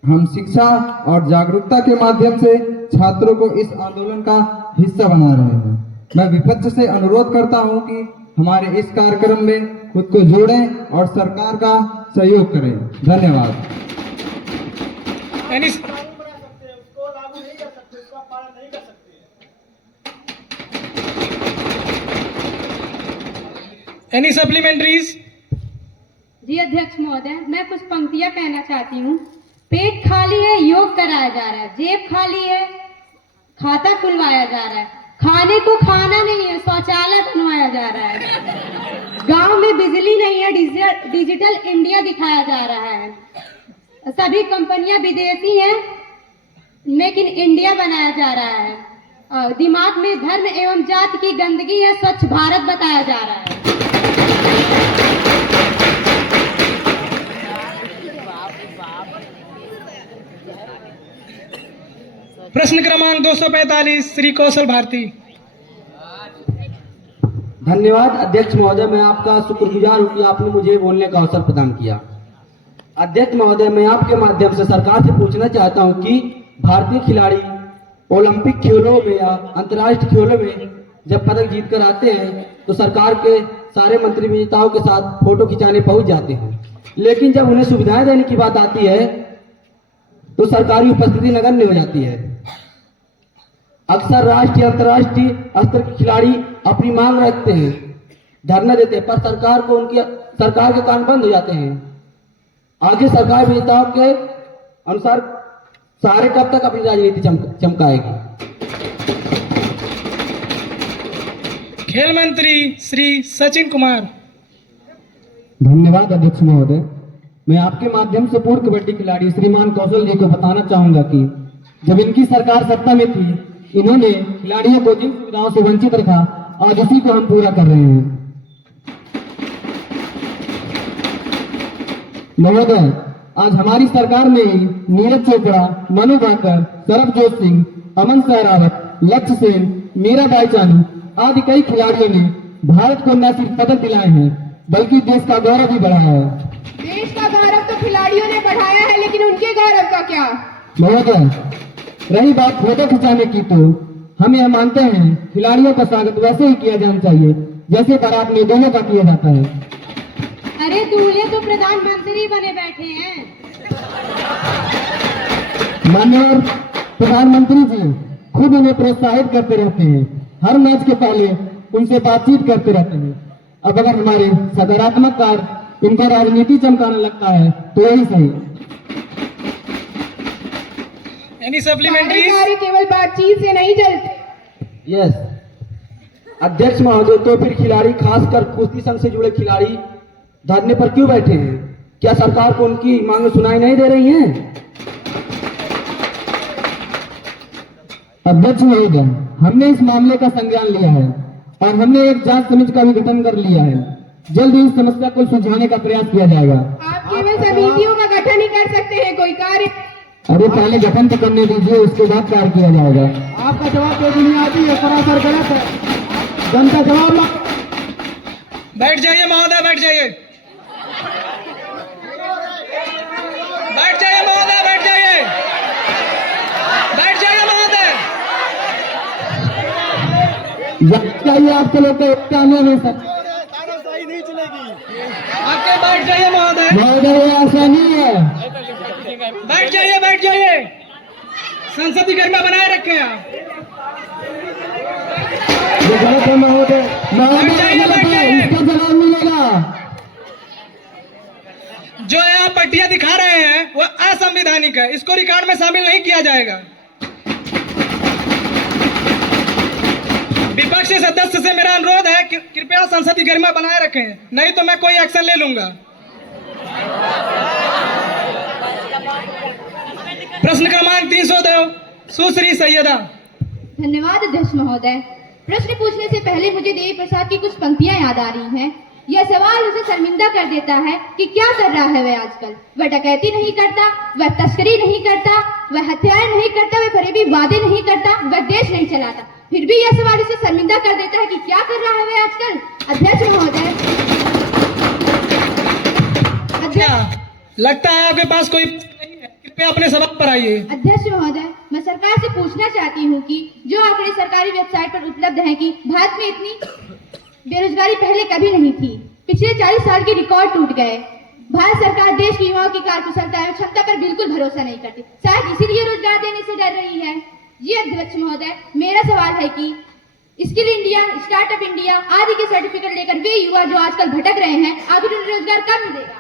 हम शिक्षा और जागरूकता के माध्यम से छात्रों को इस आंदोलन का हिस्सा बना रहे हैं। मैं विपक्ष से अनुरोध करता हूं कि हमारे इस कार्यक्रम में खुद को जोड़ें और सरकार का सहयोग करें। धन्यवाद। Any supplementaries? जी अध्यक्ष महोदय, मैं कुछ पंक्तियां कहना चाहती हूँ। पेट खाली है, योग कराया जा रहा है। जेब खाली है, खाता खुलवाया जा रहा है। खाने को खाना नहीं है, शौचालय बनवाया जा रहा है। गांव में बिजली नहीं है, डिजिटल इंडिया दिखाया जा रहा है। सभी कंपनियां विदेशी हैं, मेक इन इंडिया बनाया जा रहा है। दिमाग में धर्म एवं जाति की गंदगी है, स्वच्छ भारत बताया जा रहा है। प्रश्न क्रमांक 245 श्री कौशल भारती। धन्यवाद अध्यक्ष महोदय, मैं आपका शुक्रगुजार हूँ कि आपने मुझे बोलने का अवसर प्रदान किया। अध्यक्ष महोदय, मैं आपके माध्यम से सरकार से पूछना चाहता हूँ कि भारतीय खिलाड़ी ओलंपिक खेलों में या अंतर्राष्ट्रीय खेलों में जब पदक जीत कर आते हैं तो सरकार के सारे मंत्री विजेताओं के साथ फोटो खिंचाने पहुंच जाते हैं, लेकिन जब उन्हें सुविधाएं देने की बात आती है तो सरकारी उपस्थिति नगण्य हो जाती है। अक्सर राष्ट्रीय अंतर्राष्ट्रीय स्तर के खिलाड़ी अपनी मांग रखते हैं, धरना देते हैं, पर सरकार के कान बंद हो जाते हैं। आगे सरकार विजेताओं के अनुसार सारे कब तक अपनी राजनीति चमकाएगी। खेल मंत्री श्री सचिन कुमार। धन्यवाद अध्यक्ष महोदय। मैं आपके माध्यम से पूर्व कबड्डी खिलाड़ी श्रीमान कौशल जी को बताना चाहूंगा कि जब इनकी सरकार सत्ता में थी, इन्होंने खिलाड़ियों को जिन सुविधाओं से वंचित रखा, आज उसी को हम पूरा कर रहे हैं। महोदय, आज हमारी सरकार ने ही नीरज चोपड़ा, मनु भाकर, सरबजोत सिंह, अमन सहरावत, लक्ष्य सेन, मीराबाई चानू आदि कई खिलाड़ियों ने भारत को न सिर्फ पदक दिलाए हैं बल्कि देश का गौरव भी बढ़ाया है। देश का गौरव तो खिलाड़ियों ने बढ़ाया है, लेकिन उनके गौरव का क्या? महोदय, रही बात फोटो खिंचाने की, तो हम यह मानते हैं खिलाड़ियों का स्वागत वैसे ही किया जाना चाहिए जैसे बारात में दोनों का किया जाता है। अरे दूल्हे तो प्रधानमंत्री बने बैठे हैं। माननीय प्रधानमंत्री जी खुद उन्हें प्रोत्साहित करते रहते हैं, हर मैच के पहले उनसे बातचीत करते रहते हैं। अब अगर हमारे सकारात्मक कार्य इनका राजनीति चमकाने लगता है तो यही सही। Any supplementary? कार्य केवल बातचीत से नहीं चलते। यस अध्यक्ष महोदय, तो फिर खिलाड़ी, खासकर कुश्ती संघ से जुड़े खिलाड़ी धरने पर क्यों बैठे हैं? क्या सरकार को उनकी मांग सुनाई नहीं दे रही हैं? अध्यक्ष महोदय, हमने इस मामले का संज्ञान लिया है और हमने एक जांच समिति का भी गठन कर लिया है। जल्द ही इस समस्या को सुलझाने का प्रयास किया जाएगा। आप केवल समितियों का गठन ही कर सकते हैं, कोई कार्य? अरे पहले गठन तो करने दीजिए, उसके बाद कार्य किया जाएगा। आपका जवाब जो बुनियादी है सरासर गलत है। जनता जवाब ला। बैठ जाइए महोदय, बैठ जाइए। बैठ जाइए महोदय, बैठ जाइए। बैठ जाइए महोदय। चाहिए आपके लोग को कामयाब है सर। आके बैठ जाइए महोदय। महोदय, ये ऐसा नहीं है। बैठ जाइए, बैठ जाइए। संसदीय गरिमा बनाए रखे हैं आप। ये गलत है महोदय। महोदय गलत है, इसका जवाब मिलेगा। जो आप पट्टियां दिखा रहे हैं वो असंवैधानिक है, इसको रिकॉर्ड में शामिल नहीं किया जाएगा। विपक्षी सदस्य से मेरा अनुरोध है कि कृपया संसदीय गरिमा बनाए रखें, नहीं तो मैं कोई एक्शन ले लूंगा। प्रश्न क्रमांक 302 सुश्री सैयदा। धन्यवाद अध्यक्ष महोदय। प्रश्न पूछने से पहले मुझे देवी प्रसाद की कुछ पंक्तियां याद आ रही हैं। यह सवाल उसे शर्मिंदा कर देता है कि क्या कर रहा है वह आजकल। वह डकैती नहीं करता, वह तस्करी नहीं करता, वह हत्याएं नहीं करता, वह फरेबी वादे नहीं करता, वह देश नहीं चलाता। फिर भी यह सवाल उसे शर्मिंदा कर देता है कि क्या कर रहा है वह आजकल। अध्यक्ष महोदय, लगता है आपके पास कोई नहीं है, कृपया अपने सवाल पर आइए। अध्यक्ष महोदय, मैं सरकार से पूछना चाहती हूँ कि जो आंकड़े सरकारी वेबसाइट पर उपलब्ध हैं कि भारत में इतनी बेरोजगारी पहले कभी नहीं थी। पिछले 40 साल के रिकॉर्ड टूट गए। भारत सरकार देश के युवाओं की कार्यकुशलता एवं क्षमता पर बिल्कुल भरोसा नहीं करती, शायद इसीलिए रोजगार देने से डर रही है। जी अध्यक्ष महोदय, मेरा सवाल है कि स्किल इंडिया, स्टार्टअप इंडिया आदि के सर्टिफिकेट लेकर वे युवा जो आजकल भटक रहे हैं, आखिर उन्हें रोजगार कब मिलेगा?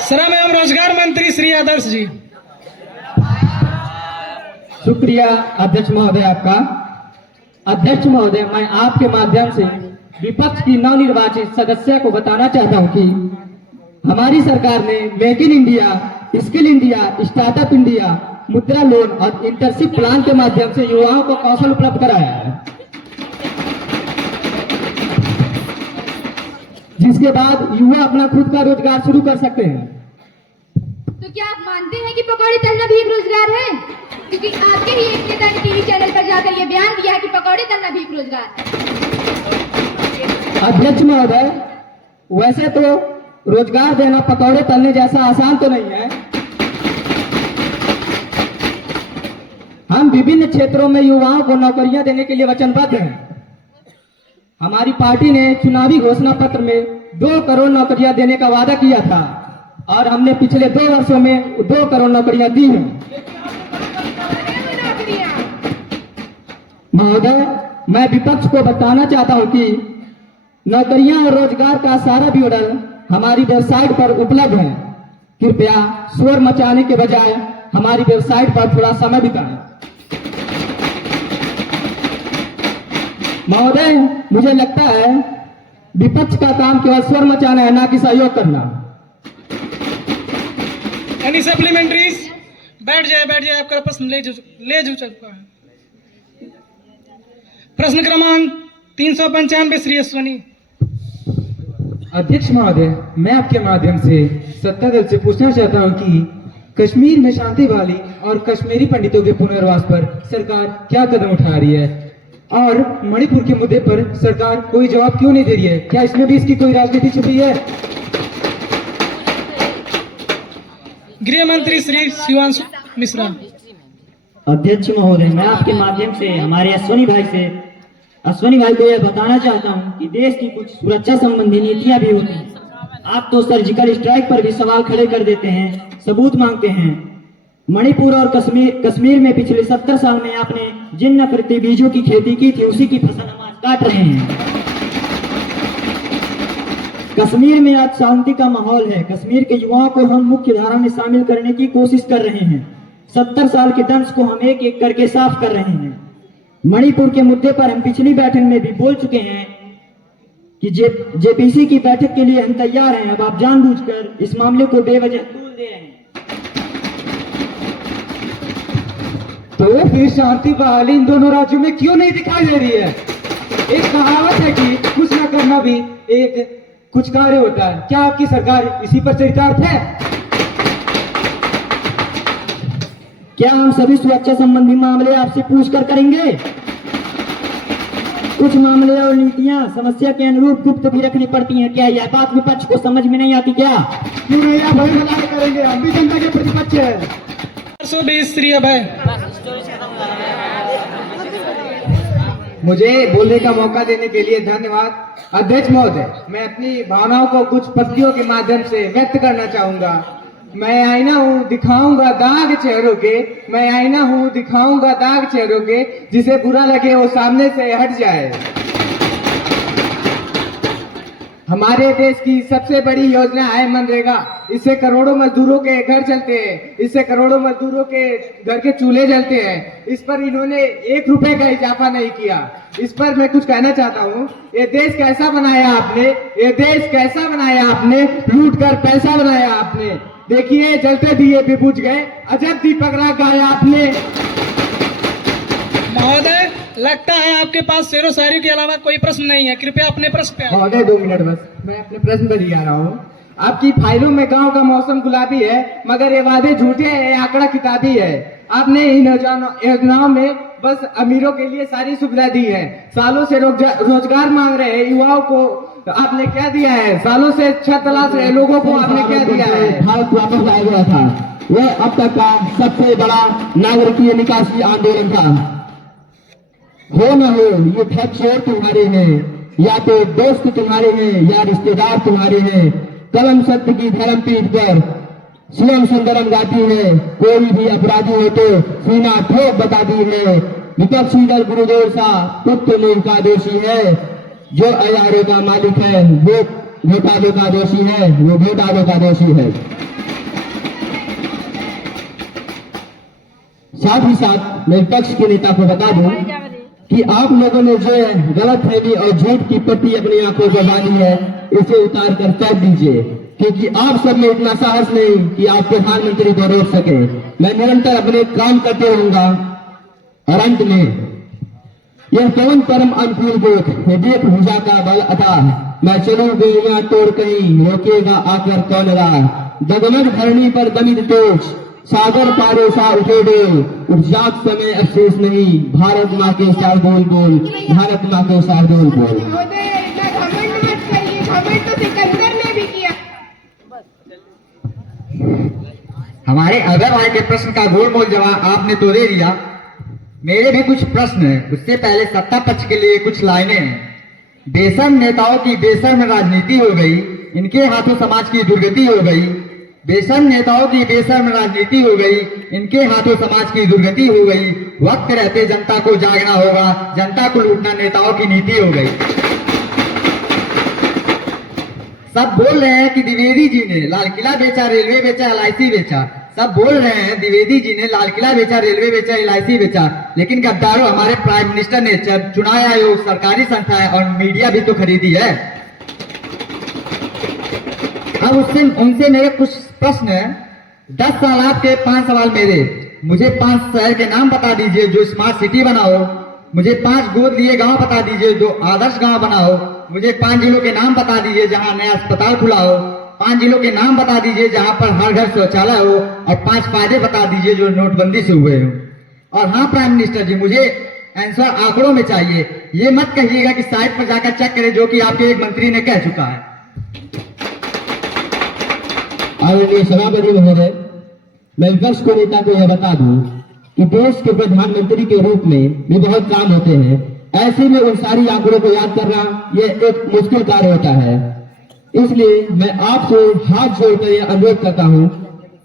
श्रम एवं रोजगार मंत्री श्री आदर्श जी। शुक्रिया अध्यक्ष महोदय आपका। अध्यक्ष महोदय, मैं आपके माध्यम से विपक्ष की नवनिर्वाचित सदस्य को बताना चाहता हूं कि हमारी सरकार ने make in India, skill India, startup India, मुद्रा लोन और इंटर्नशिप प्लान के माध्यम से युवाओं को कौशल उपलब्ध कराया है, जिसके बाद युवा अपना खुद का रोजगार शुरू कर सकते हैं। तो क्या आप मानते हैं कि पकौड़े तलना भी एक रोजगार है? क्योंकि आपके ही एक नेता ने टीवी चैनल पर जाकर यह बयान दिया कि पकौड़े तलना भी एक रोजगार है। अध्यक्ष महोदय, वैसे तो रोजगार देना पकौड़े तलने जैसा आसान तो नहीं है। हम विभिन्न क्षेत्रों में युवाओं को नौकरियां देने के लिए वचनबद्ध हैं। हमारी पार्टी ने चुनावी घोषणा पत्र में 2 करोड़ नौकरियां देने का वादा किया था और हमने पिछले 2 वर्षों में 2 करोड़ नौकरियां दी हैं। महोदय, मैं विपक्ष को बताना चाहता हूं कि नौकरियां और रोजगार का सारा ब्यौरा हमारी वेबसाइट पर उपलब्ध है। कृपया शोर मचाने के बजाय हमारी वेबसाइट पर थोड़ा समय बिताएं। महोदय, मुझे लगता है विपक्ष का काम केवल स्वर मचाना है, ना कि सहयोग करना। Any supplementaries? बैठ जाए, आपका प्रश्न ले जो चुका है। प्रश्न क्रमांक 395 श्री अश्वनी। अध्यक्ष महोदय, मैं आपके माध्यम से सत्ता दल से पूछना चाहता हूं कि कश्मीर में शांति बहाली और कश्मीरी पंडितों के पुनर्वास पर सरकार क्या कदम उठा रही है, और मणिपुर के मुद्दे पर सरकार कोई जवाब क्यों नहीं दे रही है? क्या इसमें भी इसकी कोई राजनीति छुपी है? गृह मंत्री श्री शिवांशु मिश्रा। अध्यक्ष महोदय, मैं आपके माध्यम से हमारे अश्वनी भाई को यह बताना चाहता हूं कि देश की कुछ सुरक्षा संबंधी नीतियां भी होती हैं। आप तो सर्जिकल स्ट्राइक पर भी सवाल खड़े कर देते हैं, सबूत मांगते हैं। मणिपुर और कश्मीर में पिछले 70 साल में आपने जिन नफरती बीजों की खेती की थी, उसी की फसल हम आज काट रहे हैं। कश्मीर में आज शांति का माहौल है। कश्मीर के युवाओं को हम मुख्य धारा में शामिल करने की कोशिश कर रहे हैं। 70 साल के दंश को हम एक एक करके साफ कर रहे हैं। मणिपुर के मुद्दे पर हम पिछली बैठक में भी बोल चुके हैं कि जेपीसी की बैठक के लिए हम तैयार हैं। अब आप जानबूझकर इस मामले को बेवजह तूल दे रहे हैं। तो फिर शांति बहाली इन दोनों राज्यों में क्यों नहीं दिखाई दे रही है? एक कहावत है कि कुछ न करना भी एक कुछ कार्य होता है। क्या आपकी सरकार इसी पर चरितार्थ है? क्या हम सभी सुरक्षा संबंधी मामले आपसे पूछकर करेंगे? कुछ मामले और नीतियां समस्या के अनुरूप गुप्त भी रखनी पड़ती हैं। क्या यह बात विपक्ष को समझ में नहीं आती? क्या क्यों नहीं आप भाई मजाक करेंगे? हम भी जनता के प्रतिपक्ष है। 420 श्री अभय। मुझे बोलने का मौका देने के लिए धन्यवाद। अध्यक्ष महोदय, मैं अपनी भावनाओं को कुछ पंक्तियों के माध्यम से व्यक्त करना चाहूंगा। मैं आईना हूँ दिखाऊंगा दाग चेहरों के, मैं आईना हूँ दिखाऊंगा दाग चेहरों के, जिसे बुरा लगे वो सामने से हट जाए। हमारे देश की सबसे बड़ी योजना है मनरेगा। इससे करोड़ों मजदूरों के घर चलते हैं, इससे करोड़ों मजदूरों के घर के चूल्हे जलते हैं। इस पर इन्होंने 1 रुपए का इजाफा नहीं किया। इस पर मैं कुछ कहना चाहता हूँ। ये देश कैसा बनाया आपने, ये देश कैसा बनाया आपने, लूट कर पैसा बनाया आपने। देखिए जलते दिए भी बुझ गए, अजब दीपक राग गाया आपने। महोदय, लगता है आपके पास शेरो शायरी के अलावा कोई प्रश्न नहीं है। कृपया अपने प्रश्न पे आइए। महोदय 2 मिनट बस, मैं अपने प्रश्न पर ही आ रहा हूँ। आपकी फाइलों में गांव का मौसम गुलाबी है, मगर ये वादे झूठे हैं, ये आंकड़ा किताबी है। आपने इन योजनाओं में बस अमीरों के लिए सारी सुविधा दी है। सालों से रोजगार मांग रहे हैं युवाओं को आपने क्या दिया है? सालों से छत तलाश रहे लोगों को आपने क्या दिया है? भारत वापस लाया गया था। वह अब तक का सबसे बड़ा नागरिकीय निकासी आंदोलन था। हो न हो ये ठग चोर तुम्हारे हैं, या तो दोस्त तुम्हारे हैं या रिश्तेदार तुम्हारे हैं। कलम सत्य की धर्म पीठ पर शिवम सुंदरम गाती है, कोई भी अपराधी हो तो सीना ठोक बताती है। विपक्षी दल गुरुदेव सा पुत्र लोग का दोषी है, जो अयारों का मालिक है वो घोटालों का दोषी है, वो घोटालों का दोषी है। साथ ही साथ मैं विपक्ष के नेता को बता दूं कि आप लोगों ने जो गलतफहमी और झूठ की पट्टी अपनी आंखों पर बांधी है, इसे उतार कर फेंक दीजिए, क्योंकि आप सब में इतना साहस नहीं कि आप प्रधानमंत्री को रोक सके। मैं निरंतर अपने काम करते रहूंगा। और अंत में यह कौन परम अनुकूल देख, ये देख भुजा का बल अता। मैं चलूं गोलियां तोड़ कहीं, रोकेगा आकर कौन राह। दगमग धरनी पर दमित तेज, सागर पारे सा उठे डोल। उर्जात समय अवशेष नहीं, भारत माँ के शार्दुल बोल, भारत माँ के शार्दुल बोल। महोदय, इतना घमंड मत करिए, घमंड तो सिकंदर ने भी किया। हमारे अगर भाई के प्रश्न का गोलमोल जवाब आपने तो दे दिया। मेरे भी कुछ प्रश्न है, उससे पहले सत्ता पक्ष के लिए कुछ लाइनें हैं। बेशर्म नेताओं की बेशर्म राजनीति हो गई, इनके हाथों समाज की दुर्गति हो गई। बेशर्म नेताओं की बेशर्म राजनीति हो गई, इनके हाथों समाज की दुर्गति हो गई। वक्त रहते जनता को जागना होगा, जनता को लूटना नेताओं की नीति हो गई। सब बोल रहे हैं कि द्विवेदी जी ने लाल किला बेचा, रेलवे बेचा, LIC बेचा। सब बोल रहे हैं द्विवेदी जी ने लाल किला बेचा, रेलवे बेचा, LIC बेचा, लेकिन गद्दारों हमारे प्राइम मिनिस्टर ने चुनाव आयोग, सरकारी संस्थाएं और मीडिया भी तो खरीदी है। अब उनसे मेरे कुछ प्रश्न है। 10 साल आपके, 5 सवाल मेरे। मुझे 5 शहर के नाम बता दीजिए जो स्मार्ट सिटी बनाओ। मुझे 5 गोद लिए गांव बता दीजिए जो आदर्श गांव बनाओ। मुझे 5 जिलों के नाम बता दीजिए जहां नया अस्पताल खुला हो। 5 जिलों के नाम बता दीजिए जहां पर हर घर शौचालय हो। और 5 फायदे बता दीजिए जो नोटबंदी से हुए हो। और हाँ प्राइम मिनिस्टर जी, मुझे आंसर आंकड़ों में चाहिए। ये मत कहिएगा कि साइट पर जाकर चेक करें, जो कि आपके एक मंत्री ने कह चुका है। आदरणीय सभापति महोदय, मैं विपक्ष को नेता को यह बता दूं कि देश के प्रधानमंत्री के रूप में भी बहुत काम होते हैं। ऐसे में उन सारी आंकड़ों को याद करना यह एक मुश्किल कार्य होता है। इसलिए मैं आपसे हाथ जोड़कर यह अनुरोध करता हूं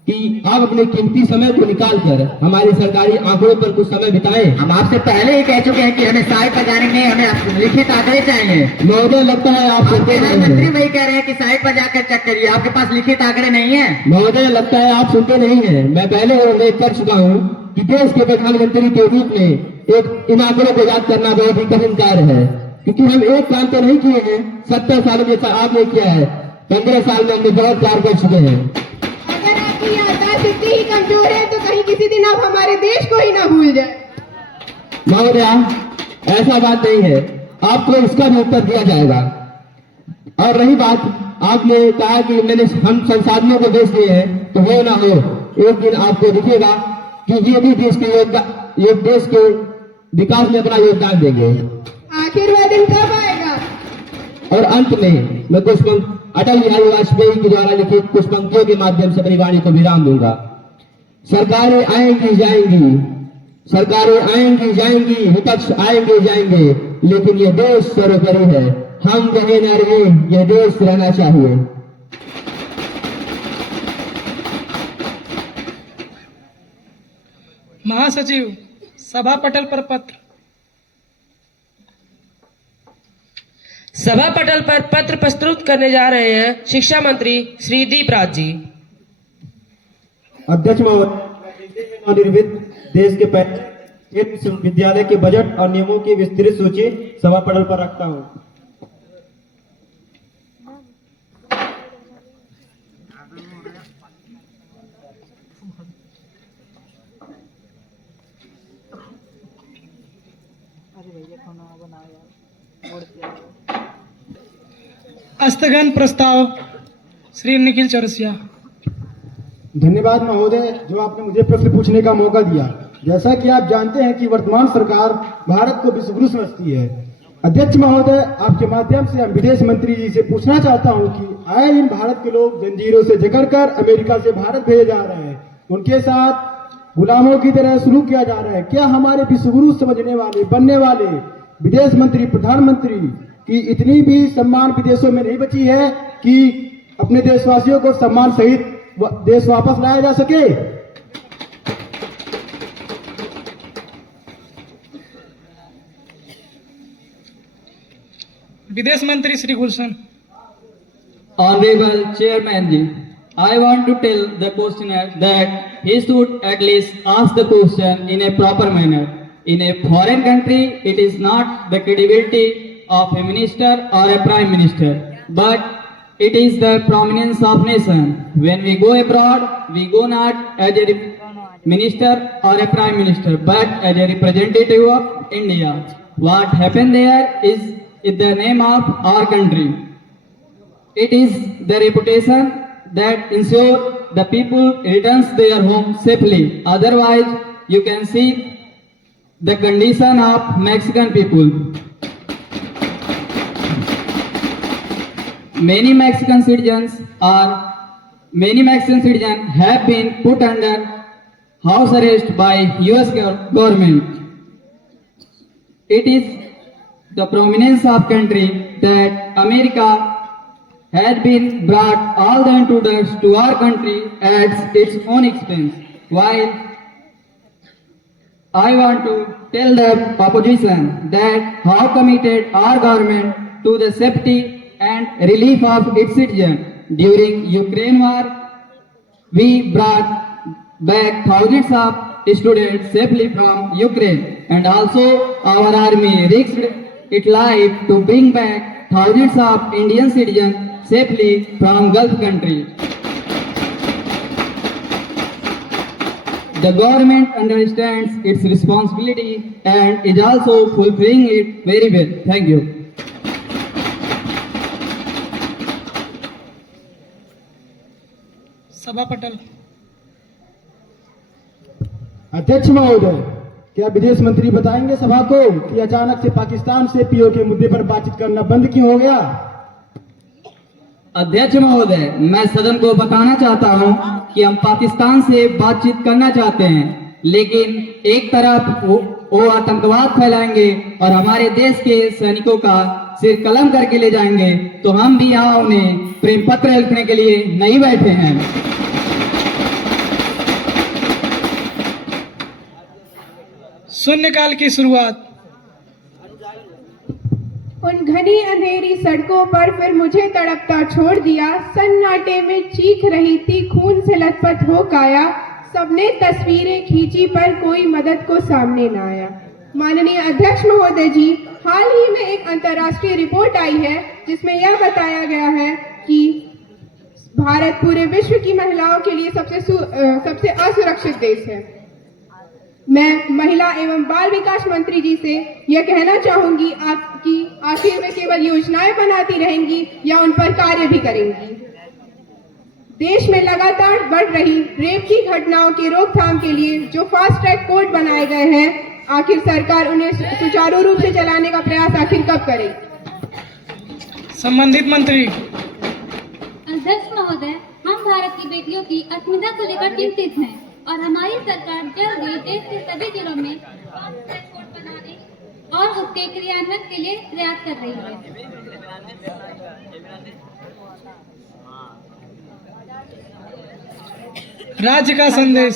कि आप अपने कीमती समय को निकालकर हमारी सरकारी आंकड़ों पर कुछ समय बिताएं। हम आपसे पहले ही कह चुके हैं कि हमें साइट पर जाने नहीं, हमें लिखित आंकड़े चाहिए। महोदय, लगता है आप सुनते नहीं प्रधानमंत्री हैं। वही कह रहे हैं कि साइट पर जाकर चेक करिए, आपके पास लिखित आंकड़े नहीं है। महोदय, लगता है आप सुनते नहीं हैं। मैं पहले उल्लेख कर चुका हूं कि देश के प्रधानमंत्री के रूप में एक इन आंकड़ों को याद करना बहुत ही कठिन कार्य है, क्योंकि हम एक काम तो नहीं किए हैं। 70 सालों में आपने किया है, 15 साल में हमने बहुत प्यार कर चुके हैं। अगर आपकी याददाश्त इतनी ही कमजोर है तो कहीं किसी दिन आप हमारे देश को ही ना भूल जाए। महोदय, ऐसा बात नहीं है, आपको इसका भी उत्तर दिया जाएगा। और रही बात, आपने कहा कि हम संसाधनों को बेच दिए हैं, तो हो ना हो एक दिन आपको दिखेगा कि ये भी देश के विकास में अपना योगदान देंगे। आखिर वह दिन कब आएगा? और अंत में मैं अटल बिहारी वाजपेयी के द्वारा लिखित कुछ पंक्तियों के माध्यम से अपनी वाणी को विराम दूंगा। सरकारें आएंगी जाएंगी, सरकारें आएंगी जाएंगी, विपक्ष आएंगे जाएंगे, लेकिन यह देश सर्वोपरि है। हम रहे न रहे, यह देश रहना चाहिए। महासचिव, सभा पटल पर पत्र। सभा पटल पर पत्र प्रस्तुत करने जा रहे हैं शिक्षा मंत्री श्री दीपराज जी। अध्यक्ष महोदय, देश के पहले विश्वविद्यालय के बजट और नियमों की विस्तृत सूची सभा पटल पर रखता हूं। स्थगन प्रस्ताव श्री निखिल चौरसिया। धन्यवाद महोदय, जो आपने मुझे प्रश्न पूछने का मौका दिया। जैसा कि आप जानते हैं कि वर्तमान सरकार भारत को विश्वगुरु समझती है। अध्यक्ष महोदय, आपके माध्यम से हम विदेश मंत्री जी से पूछना चाहता हूं कि आए दिन भारत के लोग जंजीरों से जकड़कर अमेरिका से भारत भेजे जा रहे हैं, उनके साथ गुलामों की तरह सलूक किया जा रहा है। क्या हमारे विश्वगुरु समझने वाले, बनने वाले विदेश मंत्री, प्रधानमंत्री की इतनी भी सम्मान विदेशों में नहीं बची है कि अपने देशवासियों को सम्मान सहित देश वापस लाया जा सके? विदेश मंत्री श्री गुलशन। Honorable Chairman ji, I want to tell the questioner that he should at least ask the question in a proper manner. In a foreign country, it is not the credibility of a minister or a prime minister, but it is the prominence of nation. When we go abroad, we go not as a minister or a prime minister, but as a representative of India. What happened there is in the name of our country. It is the reputation that ensure the people returns their home safely. Otherwise, you can see the condition of Mexican people. Many Mexican citizens have been put under house arrest by US government. It is the prominence of country that America had been brought all the intruders to our country at its own expense. While I want to tell the opposition that how committed our government to the safety and relief of its citizens. During Ukraine war, we brought back thousands of students safely from Ukraine, and also our army risked its life to bring back thousands of Indian citizens safely from Gulf countries. The government understands its responsibility and is also fulfilling it very well. Thank you. सभा पटल। अध्यक्ष महोदय, क्या विदेश मंत्री बताएंगे सभा को कि अचानक से पाकिस्तान से पीओ के मुद्दे पर बातचीत करना बंद क्यों हो गया? अध्यक्ष महोदय, मैं सदन को बताना चाहता हूं कि हम पाकिस्तान से बातचीत करना चाहते हैं, लेकिन एक तरफ वो आतंकवाद फैलाएंगे और हमारे देश के सैनिकों का सिर कलम करके ले जाएंगे, तो हम भी यहाँ उन्हें प्रेम पत्र लिखने के लिए नहीं बैठे हैं। शून्यकाल की शुरुआत। उन घनी अंधेरी सड़कों पर फिर मुझे तड़पता छोड़ दिया, सन्नाटे में चीख रही थी खून से लथपथ हो काया, सबने तस्वीरें खींची पर कोई मदद को सामने न आया। माननीय अध्यक्ष महोदय जी, हाल ही में एक अंतर्राष्ट्रीय रिपोर्ट आई है जिसमें यह बताया गया है कि भारत पूरे विश्व की महिलाओं के लिए सबसे असुरक्षित देश है। मैं महिला एवं बाल विकास मंत्री जी से यह कहना चाहूंगी कि आखिर वे केवल योजनाएं बनाती रहेंगी या उन पर कार्य भी करेंगी। देश में लगातार बढ़ रही रेप की घटनाओं की रोकथाम के लिए जो फास्ट ट्रैक कोर्ट बनाए गए हैं, आखिर सरकार उन्हें सुचारू रूप से चलाने का प्रयास आखिर कब करेगी? संबंधित मंत्री। अध्यक्ष महोदय, हम भारत की बेटियों की अस्मिता को लेकर चिंतित हैं और हमारी सरकार जल्द ही देश के सभी जिलों में फास्ट ट्रैक कोर्ट बनाने और उसके क्रियान्वयन के लिए प्रयास कर रही है। राज्य का संदेश।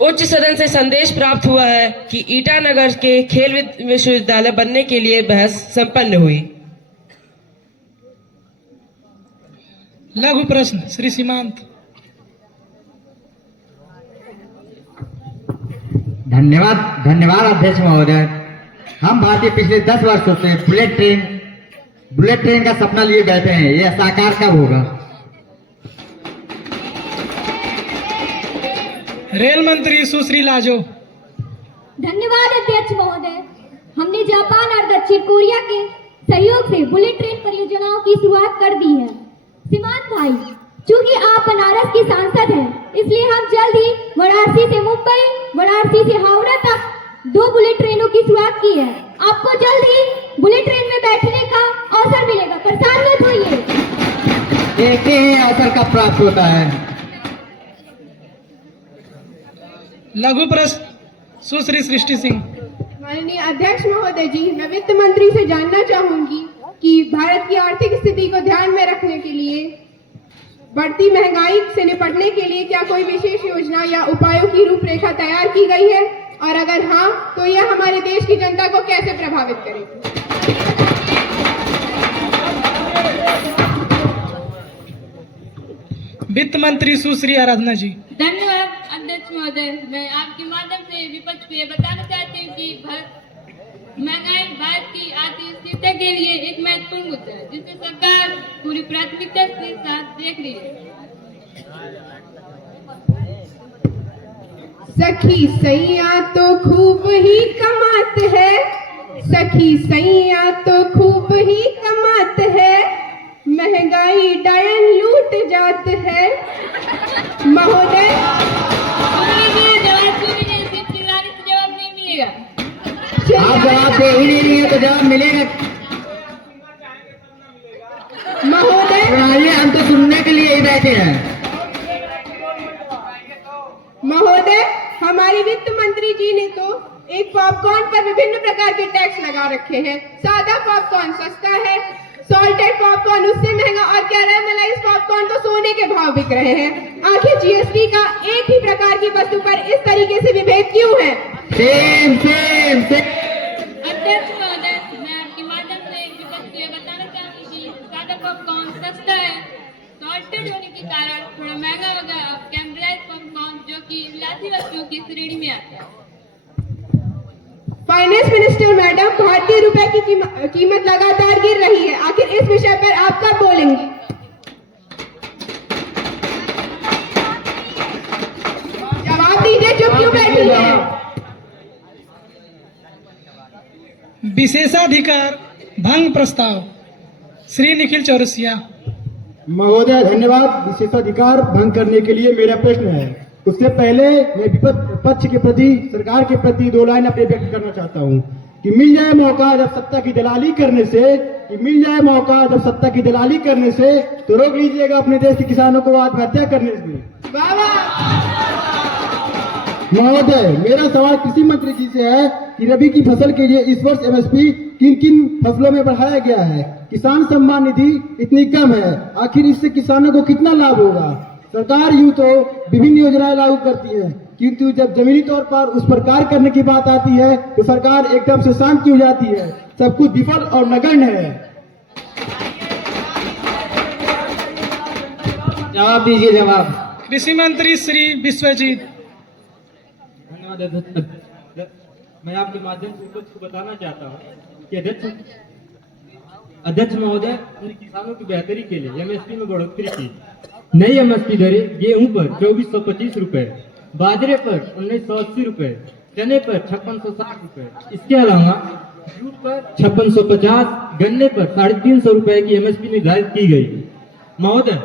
उच्च सदन से संदेश प्राप्त हुआ है कि ईटानगर के खेल विश्वविद्यालय बनने के लिए बहस संपन्न हुई। लघु प्रश्न श्री सीमांत। धन्यवाद अध्यक्ष महोदय। हम भारतीय पिछले 10 वर्षों से बुलेट ट्रेन का सपना लिए बैठे हैं, यह साकार कब होगा? रेल मंत्री सुश्री लाजो। धन्यवाद अध्यक्ष महोदय। हमने जापान और दक्षिण कोरिया के सहयोग से बुलेट ट्रेन परियोजनाओं की शुरुआत कर दी है। सीमांत भाई, चूंकि आप बनारस की सांसद हैं, इसलिए हम जल्द ही वाराणसी से मुंबई, वाराणसी से हावड़ा तक 2 बुलेट ट्रेनों की शुरुआत की है। आपको जल्द ही बुलेट ट्रेन में बैठने का अवसर मिलेगा, परेशान मत होइए। देखते हैं अवसर कब प्राप्त होता है। लघु प्रश्न सुश्री सृष्टि सिंह। माननीय अध्यक्ष महोदय जी, मैं वित्त मंत्री से जानना चाहूंगी कि भारत की आर्थिक स्थिति को ध्यान में रखने के लिए बढ़ती महंगाई से निपटने के लिए क्या कोई विशेष योजना या उपायों की रूपरेखा तैयार की गई है, और अगर हाँ, तो यह हमारे देश की जनता को कैसे प्रभावित करेगी? वित्त मंत्री सुश्री आराधना जी। धन्यवाद अध्यक्ष महोदय। मैं आपके माध्यम से विपक्ष को ये बताना चाहती हूँ कि महंगाई भारत की आर्थिक स्थिति के लिए एक महत्वपूर्ण मुद्दा है, जिसे सरकार पूरी प्राथमिकता के साथ देख रही है। सखी सैया तो खूब ही कमात है, सखी सैया तो खूब ही कमात है, महंगाई डायन लूट जात है। महोदय, जवाब नहीं मिलेगा। आप जवाब दे ही नहीं रही है तो जवाब मिलेगा। महोदय, हम तो सुनने के लिए ही बैठे हैं। महोदय, हमारी वित्त मंत्री जी ने तो एक पॉपकॉर्न पर विभिन्न प्रकार के टैक्स लगा रखे हैं। सादा पॉपकॉर्न सस्ता है, सॉल्टेड पॉपकॉर्न उससे महंगा, और कैरामेलाइज्ड पॉपकॉर्न तो सोने के भाव बिक रहे हैं। आखिर जीएसटी का एक ही प्रकार की वस्तु पर इस तरीके से विभेद क्यों है? सेम। अध्यक्ष महोदय, मैं आपके माध्यम से विपक्ष को ये बताना चाहती हूँ कि सादा पॉपकॉर्न सस्ता है, लिमिटेड होने के कारण थोड़ा महंगा होगा कैम्ब्रिज पॉपकॉर्न जो कि इलायची वस्तुओं की श्रेणी में आता है। फाइनेंस मिनिस्टर मैडम, भारतीय रुपए की कीमत लगातार गिर रही है, आखिर इस विषय पर आप कब बोलेंगी? जवाब दीजिए, चुप क्यों बैठी है? विशेषाधिकार भंग प्रस्ताव श्री निखिल चौरसिया। महोदय धन्यवाद। विशेषाधिकार भंग करने के लिए मेरा प्रश्न है, उससे पहले मैं विपक्ष पक्ष के प्रति, सरकार के प्रति 2 लाइन अपने व्यक्त करना चाहता हूँ कि मिल जाए मौका जब सत्ता की दलाली करने से, तो रोक लीजिएगा अपने देश के किसानों को आत्महत्या करने से। महोदय, मेरा सवाल कृषि मंत्री जी से है कि रबी की फसल के लिए इस वर्ष एमएसपी किन किन फसलों में बढ़ाया गया है? किसान सम्मान निधि इतनी कम है, आखिर इससे किसानों को कितना लाभ होगा? सरकार यूं तो विभिन्न योजनाएं लागू करती है, किंतु जब जमीनी तौर पर उस पर कार्य करने की बात आती है तो सरकार एकदम से शांत क्यों जाती है? सब कुछ विफल और नगण्य है। जवाब दीजिए। जवाब। कृषि मंत्री श्री विश्वजीत। धन्यवाद अध्यक्ष। मैं आपके माध्यम से विपक्ष को बताना चाहता हूँ कि अध्यक्ष महोदय, किसानों की बेहतरी के लिए एमएसपी में बढ़ोतरी की। नई एमएसपी दरें गेहूं पर 2425 रुपए, बाजरे पर 1980 रुपए, चने पर 5660 रुपए, इसके अलावा जूट पर 5650, गन्ने पर 350 रुपए की एमएसपी निर्धारित की गई। महोदय,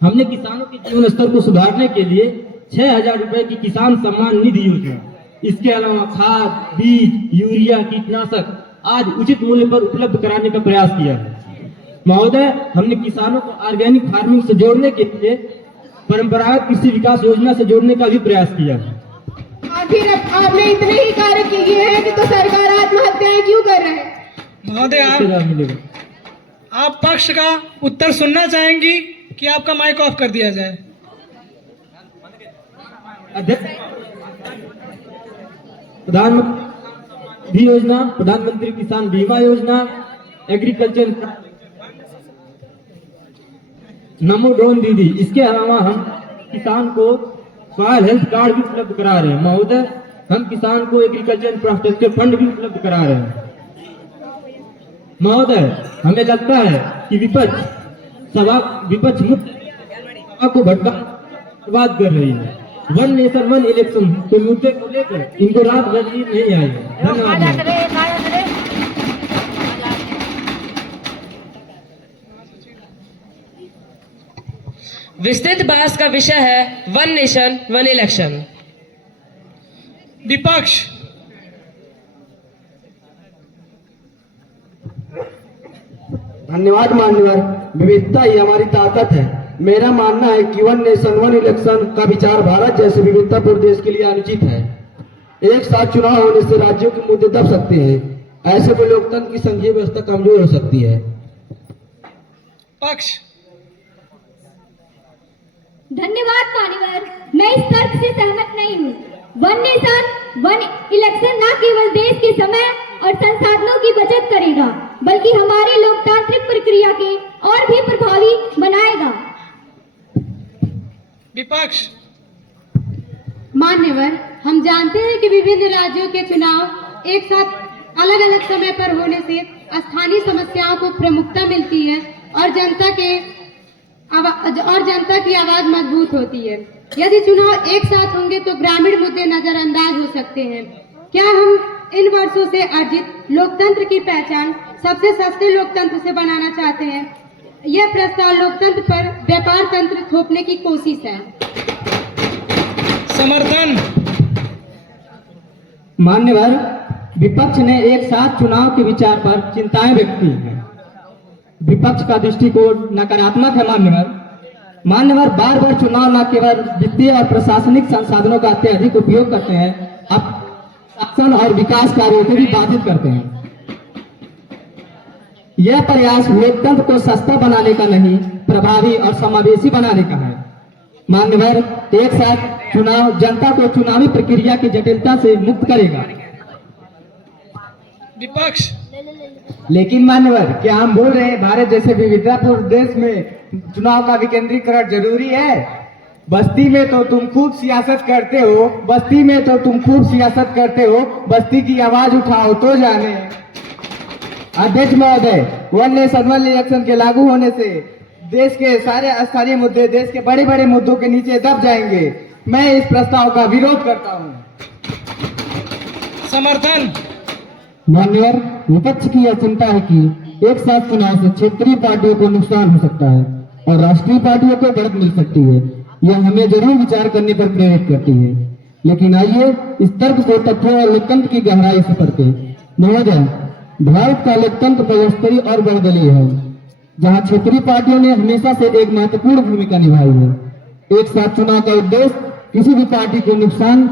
हमने किसानों के जीवन स्तर को सुधारने के लिए 6000 रुपए की किसान सम्मान निधि योजना, इसके अलावा खाद, बीज, यूरिया, कीटनाशक आज उचित मूल्य पर उपलब्ध कराने का प्रयास किया है। महोदय, हमने किसानों को ऑर्गेनिक फार्मिंग से जोड़ने के लिए परंपरागत कृषि विकास योजना से जोड़ने का भी प्रयास किया है। आखिर आपने इतने ही कार्य किए हैं कि तो सरकार आत्महत्याएं क्यों कर रहे हैं? महोदय, आप पक्ष का उत्तर सुनना चाहेंगी कि आपका माइक ऑफ कर दिया जाए? अध्यक्ष, प्रधानमंत्री योजना, प्रधानमंत्री किसान बीमा योजना, एग्रीकल्चर नमो ड्रोन दीदी, इसके अलावा हम किसान को सॉइल हेल्थ कार्ड भी उपलब्ध करा रहे हैं। महोदय, हम किसान को एग्रीकल्चर इंफ्रास्ट्रक्चर फंड भी उपलब्ध करा रहे हैं। महोदय, हमें लगता है कि विपक्ष मुख्य को भटका बर्बाद कर रही है। 1 नेशन 1 इलेक्शन के मुद्दे को लेकर इनको रात भर नींद नहीं आई है। धन्यवाद। विस्तृत बहस का विषय है 1 नेशन 1 इलेक्शन। विपक्ष। धन्यवाद मान्यवर। विविधता ही हमारी ताकत है। मेरा मानना है कि 1 नेशन 1 इलेक्शन का विचार भारत जैसे विविधतापूर्ण देश के लिए अनुचित है। एक साथ चुनाव होने से राज्यों के मुद्दे दब सकते हैं, ऐसे में लोकतंत्र की संघीय व्यवस्था कमजोर हो सकती है। पक्ष। धन्यवाद मान्यवर, मैं इस तर्क से सहमत नहीं हूँ। 1 नेशन 1 इलेक्शन न केवल देश के समय और संसाधनों की बचत करेगा, बल्कि हमारे लोकतांत्रिक प्रक्रिया के और भी प्रभावी बनाएगा। विपक्ष। मान्यवर, हम जानते हैं कि विभिन्न राज्यों के चुनाव एक साथ अलग अलग समय पर होने से स्थानीय समस्याओं को प्रमुखता मिलती है और जनता की आवाज मजबूत होती है। यदि चुनाव एक साथ होंगे तो ग्रामीण मुद्दे नजरअंदाज हो सकते हैं। क्या हम इन वर्षों से अर्जित लोकतंत्र की पहचान सबसे सस्ते लोकतंत्र से बनाना चाहते हैं? यह प्रस्ताव लोकतंत्र पर व्यापार तंत्र थोपने की कोशिश है। समर्थन। मान्यवर, विपक्ष ने एक साथ चुनाव के विचार पर चिंताएं व्यक्त की हैं। विपक्ष का दृष्टिकोण नकारात्मक है। मान्यवर, बार बार चुनाव न केवल वित्तीय और प्रशासनिक संसाधनों का अत्यधिक उपयोग करते हैं, अब शासन और विकास कार्यों को भी बाधित करते हैं। यह प्रयास लोकतंत्र को सस्ता बनाने का नहीं, प्रभावी और समावेशी बनाने का है। मान्यवर, एक साथ चुनाव जनता को चुनावी प्रक्रिया की जटिलता से मुक्त करेगा। विपक्ष। लेकिन मान्यवर, क्या हम भूल रहे हैं भारत जैसे विविधतापूर्ण देश में चुनाव का विकेंद्रीकरण जरूरी है? बस्ती में तो तुम खूब सियासत करते हो, बस्ती में तो तुम खूब सियासत करते हो, बस्ती की आवाज उठाओ तो जाने। अध्यक्ष महोदय, वन नेशन वन इलेक्शन के लागू होने से देश के सारे स्थानीय मुद्दे देश के बड़े बड़े मुद्दों के नीचे दब जाएंगे। मैं इस प्रस्ताव का विरोध करता हूँ। समर्थन। मान्यवर, विपक्ष की यह चिंता है कि एक साथ चुनाव से क्षेत्रीय पार्टियों को नुकसान हो सकता है और राष्ट्रीय पार्टियों को बढ़त मिल सकती है। यह हमें जरूर विचार करने पर प्रेरित करती है। लेकिन आइए इस तर्क को तथ्यों और लोकतंत्र की गहराई से पढ़ते। महोदय, भारत का लोकतंत्र बहुस्तरीय और बहुदलीय है, जहां क्षेत्रीय पार्टियों ने हमेशा से एक महत्वपूर्ण भूमिका निभाई है। एक साथ चुनाव का उद्देश्य किसी भी पार्टी को नुकसान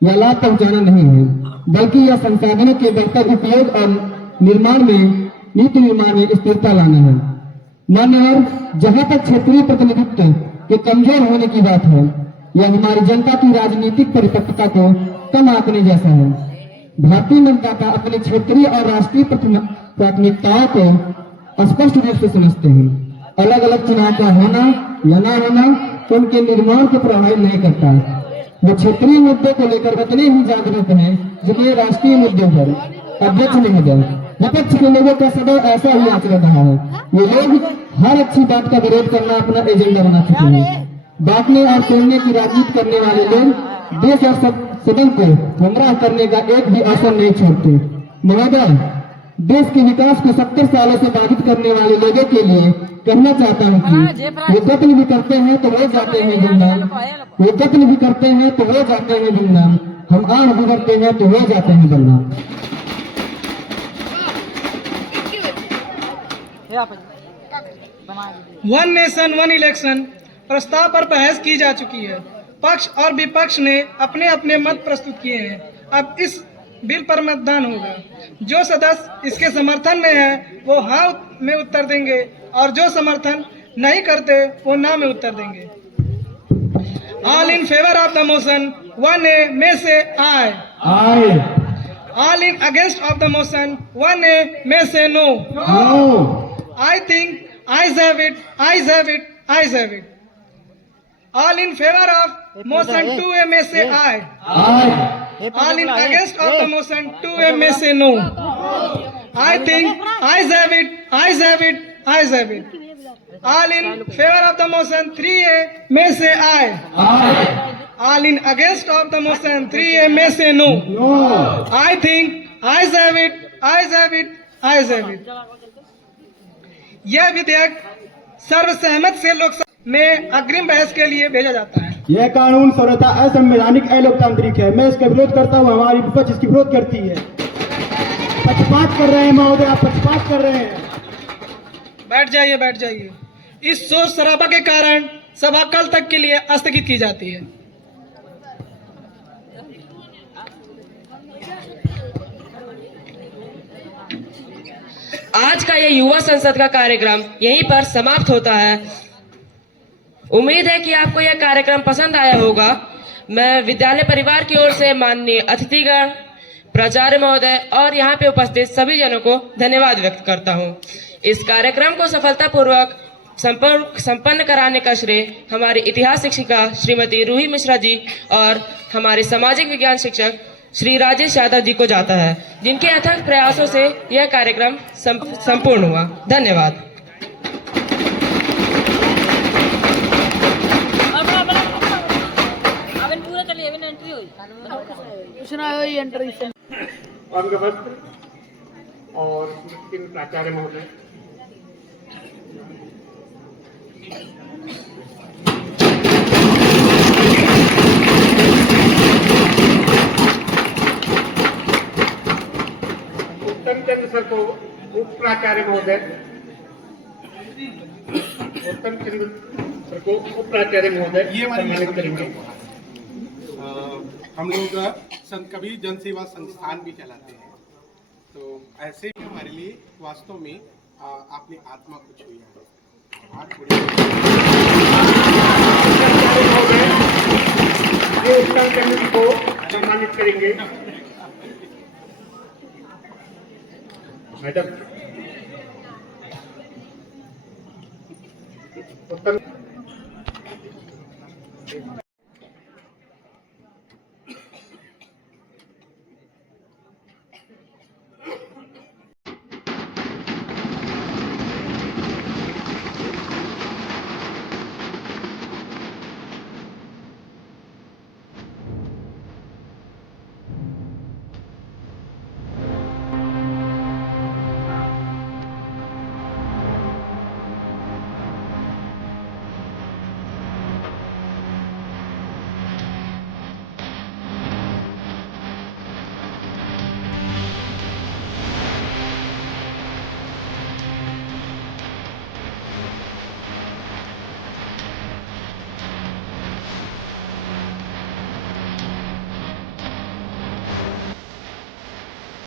या लाभ पहुंचाना नहीं है, बल्कि यह संसाधनों के बेहतर उपयोग और निर्माण में नीति निर्माण में स्थिरता लाना है। मान्यवर, जहां तक क्षेत्रीय प्रतिनिधित्व के कमजोर होने की बात है, यह हमारी जनता की राजनीतिक परिपक्वता को कम आंकने जैसा है। भारतीय मतदाता अपने क्षेत्रीय और राष्ट्रीय प्राथमिकताओं को स्पष्ट रूप से समझते हैं। अलग अलग चुनाव का होना या न होना उनके निर्माण को प्रभावित नहीं करता। वो क्षेत्रीय मुद्दों को लेकर उतने ही जागरूक हैं जितने राष्ट्रीय मुद्दों पर। अध्यक्ष महोदय, विपक्ष के लोगों का सदैव ऐसा ही आचरण रहा है। ये लोग हर अच्छी बात का विरोध करना अपना एजेंडा बना चुके हैं। बांटने और तोड़ने की राजनीति करने वाले लोग देश और सदन को गुमराह करने का एक भी अवसर नहीं छोड़ते। महोदय, देश के विकास को 70 सालों से बाधित करने वाले लोगों के लिए कहना चाहता हूँ कि वो कत्ल भी करते हैं तो वो जाते हैं गुमनाम, वो कत्ल भी करते हैं तो वो जाते हैं गुमनाम, हम आड़ बिगड़ते हैं तो वो जाते हैं बदनाम। वन नेशन वन इलेक्शन प्रस्ताव पर बहस की जा चुकी है। पक्ष और विपक्ष ने अपने अपने मत प्रस्तुत किए हैं। अब इस बिल पर मतदान होगा। जो सदस्य इसके समर्थन में है वो हाँ में उत्तर देंगे और जो समर्थन नहीं करते वो ना में उत्तर देंगे। All in favour of the motion 1A में से आए। All in against of the motion 1A में से no. I think ayes have it, ayes have it, ayes have it. All in favor of motion 2A में से aye. All in against of the motion 2A में से no. I think ayes have it, ayes have it, ayes have it. All in favor of the motion 3A में से aye. All in against of the motion 3A में से no. I think ayes have it, ayes have it, ayes have it. यह विधेयक सर्वसहमत से लोकसभा में अग्रिम बहस के लिए भेजा जाता है। यह कानून सर्वथा असंवैधानिक अलोकतांत्रिक है। मैं इसका विरोध करता हूँ। हमारी विपक्ष इसकी विरोध करती है। पक्षपात कर रहे हैं महोदय, आप पक्षपात कर रहे हैं। बैठ जाइए, बैठ जाइए। इस शोर शराबा के कारण सभा कल तक के लिए स्थगित की जाती है। आज का यह युवा संसद का कार्यक्रम यहीं पर समाप्त होता है। उम्मीद है कि आपको यह कार्यक्रम पसंद आया होगा। मैं विद्यालय परिवार की ओर से माननीय अतिथिगण, प्राचार्य महोदय और यहाँ पे उपस्थित सभी जनों को धन्यवाद व्यक्त करता हूँ। इस कार्यक्रम को सफलतापूर्वक संपन्न कराने का श्रेय हमारी इतिहास शिक्षिका श्रीमती रूही मिश्रा जी और हमारे सामाजिक विज्ञान शिक्षक श्री राजेश यादव जी को जाता है, जिनके अथक प्रयासों से यह कार्यक्रम संपूर्ण हुआ। धन्यवाद। अंगवस्त्र और प्राचार्य महोदय, उत्तम चंद्र सर को उप प्राचार्य महोदय, उत्तम चंद्र सर को उप प्राचार्य महोदय सम्मानित करेंगे। हम लोग संत कबीर जन सेवा संस्थान भी चलाते हैं, तो ऐसे ही हमारे लिए वास्तव में आपने आत्मा को छुआ है। उत्तम चंद्र को सम्मानित करेंगे। मैडम उत्तर